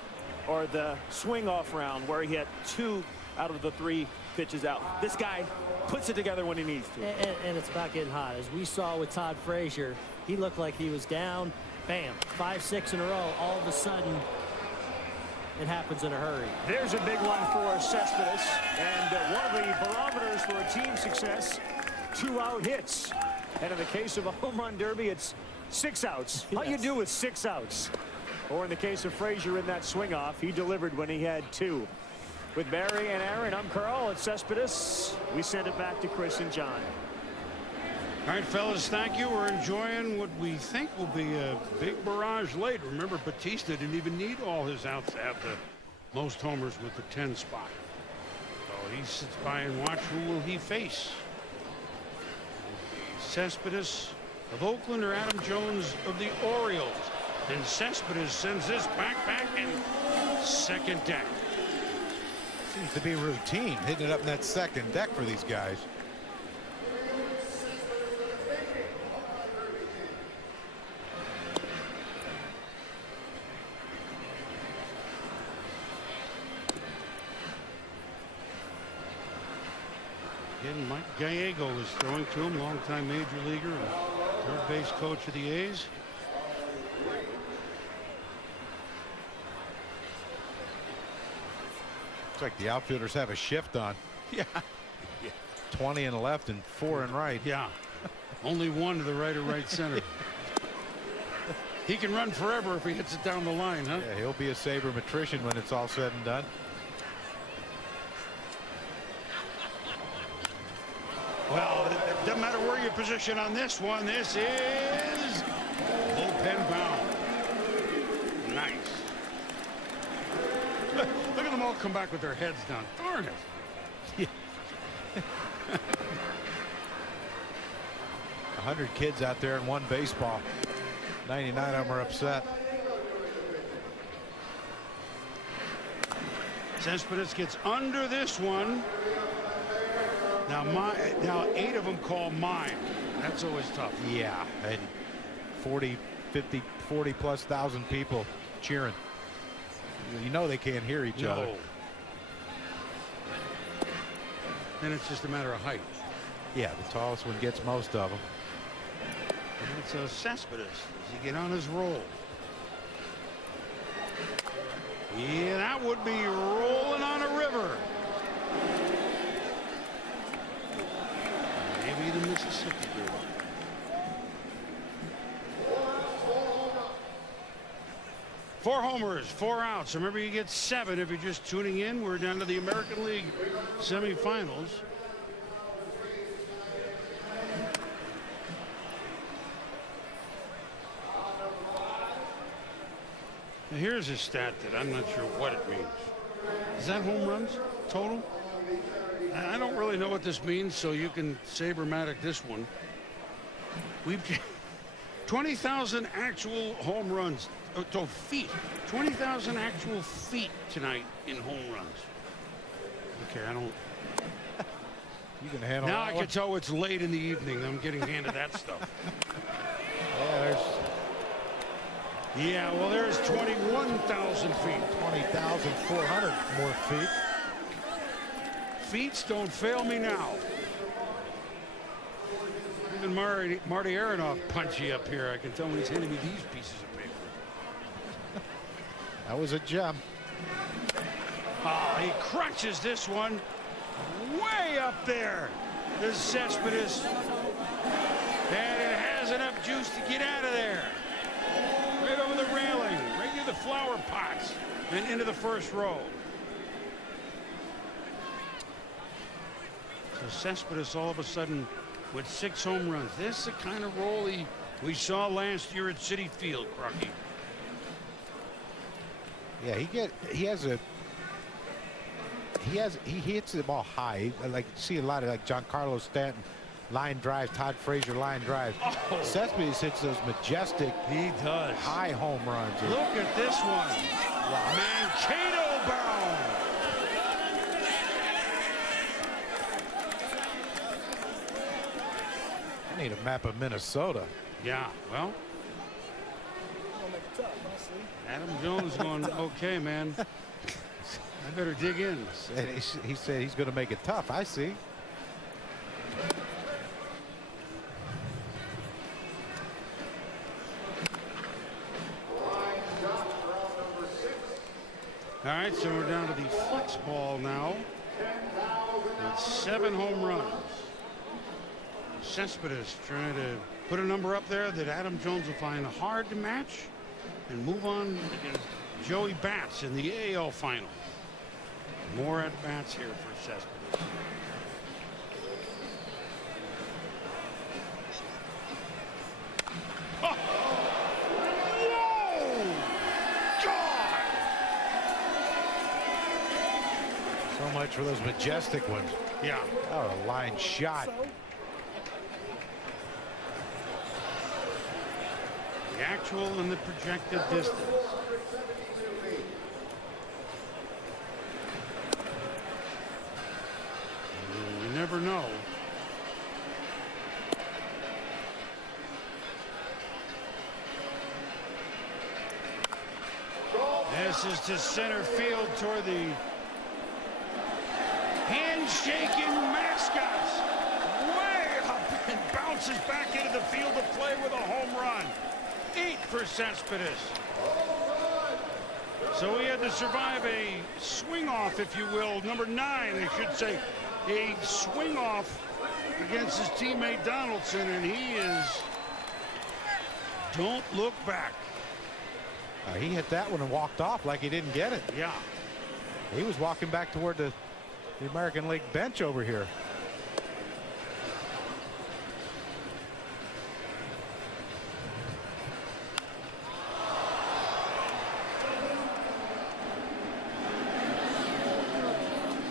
or the swing-off round, where he had 2 out of the 3 pitches out. This guy puts it together when he needs to. And it's about getting hot. As we saw with Todd Frazier, he looked like he was down. Bam, 5, 6 in a row. All of a sudden, it happens in a hurry. There's a big one for Cespedes. And one of the barometers for a team success, 2-out hits. And in the case of a home run derby, it's 6 outs. Yes. How you do with 6 outs? Or in the case of Frazier in that swing off, he delivered when he had 2. With Barry and Aaron, I'm Carl at Cespedes. We send it back to Chris and John. All right, fellas, thank you. We're enjoying what we think will be a big barrage late. Remember, Batista didn't even need all his outs to have the most homers with the 10 spot. So he sits by and watch. Who will he face? Cespedes of Oakland or Adam Jones of the Orioles? And Cespedes sends this back in second deck. Seems to be routine, hitting it up in that second deck for these guys. Again, Mike Gallego is throwing to him, longtime major leaguer and third base coach of the A's. Like the outfielders have a shift on. Yeah. 20 in the left and 4 in right. Yeah. Only 1 to the right or right center. He can run forever if he hits it down the line, huh? Yeah, he'll be a sabermetrician when it's all said and done. Well, it doesn't matter where you position on this one. This is bullpen bound. Nice. Look at them all come back with their heads down. Darn it. 100 kids out there in one baseball. 99 of them are upset. Cespedes gets under this one. Now 8 of them call mine. That's always tough. Yeah, and 40, 50, 40 plus thousand people cheering. You know they can't hear each other. Then it's just a matter of height. Yeah, the tallest one gets most of them. And it's Cespedes as he get on his roll. Yeah, that would be rolling on a river. Maybe the Mississippi River. Four homers, 4 outs. Remember, you get 7 if you're just tuning in. We're down to the American League semifinals. Now here's a stat that I'm not sure what it means. Is that home runs total? I don't really know what this means, so you can sabermatic this one. We've 20,000 actual home runs. Oh, feet. 20,000 actual feet tonight in home runs. Okay, I don't. You can handle now that I one? can tell it's late in the evening. I'm getting handed that stuff. Yeah, well, there's 21,000 feet. 20,400 more feet. Feet don't fail me now. Even Marty Aronoff punchy up here. I can tell when he's handing me these pieces of paper. That was a gem. Oh, he crunches this one way up there. This Cespedes. And it has enough juice to get out of there. Right over the railing, right near the flower pots, and into the first row. So Cespedes all of a sudden with 6 home runs. This is the kind of role we saw last year at Citi Field, Crocky. Yeah, he hits the ball high. I like see a lot of like Giancarlo Stanton line drives, Todd Frazier line drives. Oh. Cespedes hits those majestic, high home runs. Look at this one. Wow. Mankato bound. I need a map of Minnesota. Yeah, well. Adam Jones going, okay, man. I better dig in. And he said he's going to make it tough. I see. All right, so we're down to the flex ball now. With 7 home runs. Cespedes trying to put a number up there that Adam Jones will find hard to match and move on against Joey Bats in the AL final. More at bats here for Cespedes. Oh. Whoa! God! So much for those majestic ones. Yeah. Oh, a line shot. The actual and the projected distance. You never know. This is to center field toward the handshaking mascots. Way up and bounces back into the field of play with a home run. 8 for Cespedes. So he had to survive a swing off, if you will, number 9, I should say, a swing off against his teammate Donaldson, and he is don't look back. He hit that one and walked off like he didn't get it. Yeah. He was walking back toward the American League bench over here.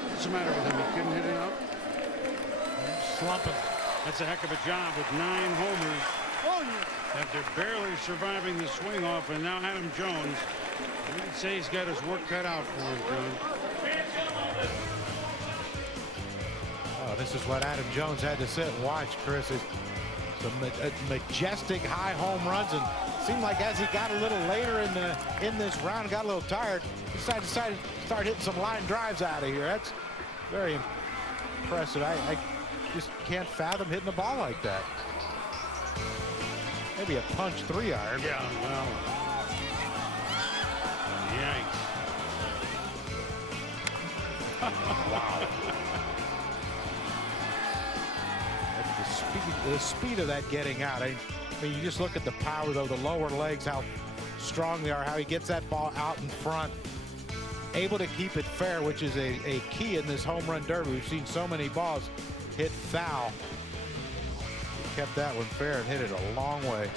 What's the matter with him? He couldn't hit it up? slumping. That's a heck of a job with 9 homers after barely surviving the swing off. And now Adam Jones, we can say he's got his work cut out for him, John. Oh, this is what Adam Jones had to sit and watch, Chris. Some majestic high home runs, and seemed like as he got a little later in this round, got a little tired, he decided to start hitting some line drives out of here. That's very impressive. I just can't fathom hitting the ball like that. Maybe a punch 3-iron. Yeah, well. Yikes. Wow. The speed of that getting out. I mean, you just look at the power, though, the lower legs, how strong they are, how he gets that ball out in front, able to keep it fair, which is a key in this home run derby. We've seen so many balls hit foul. He kept that one fair and hit it a long way.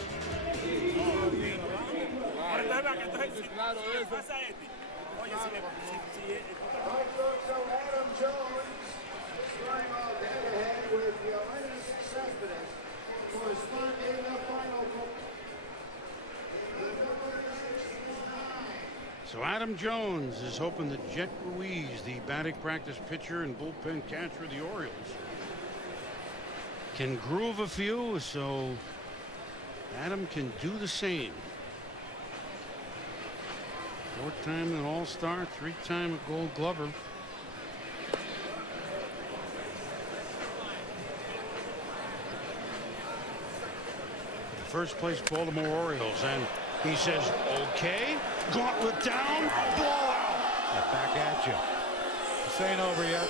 So Adam Jones is hoping that Jet Ruiz, the batting practice pitcher and bullpen catcher of the Orioles, can groove a few so Adam can do the same. 4-time an All-Star, 3-time a Gold Glover. The first place Baltimore Orioles, and he says, okay, gauntlet down, ball out. Back at you. This ain't over yet.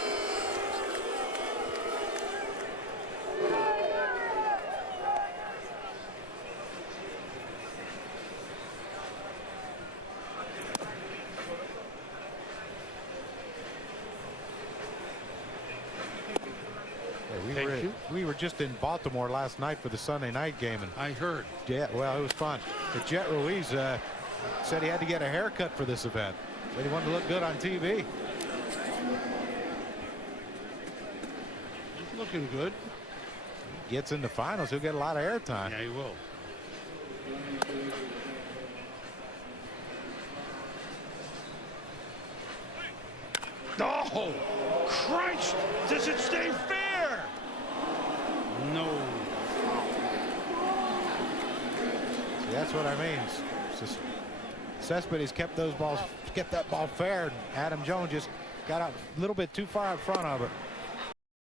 We were just in Baltimore last night for the Sunday night game, and I heard. Yeah, well, it was fun. But Jet Ruiz said he had to get a haircut for this event. Said he wanted to look good on TV. He's looking good. He gets into finals, he'll get a lot of airtime. Yeah, he will. Oh, Christ! Does it stay fair? No. See, that's what I mean. Cespedes kept that ball fair, and Adam Jones just got out a little bit too far out front of it.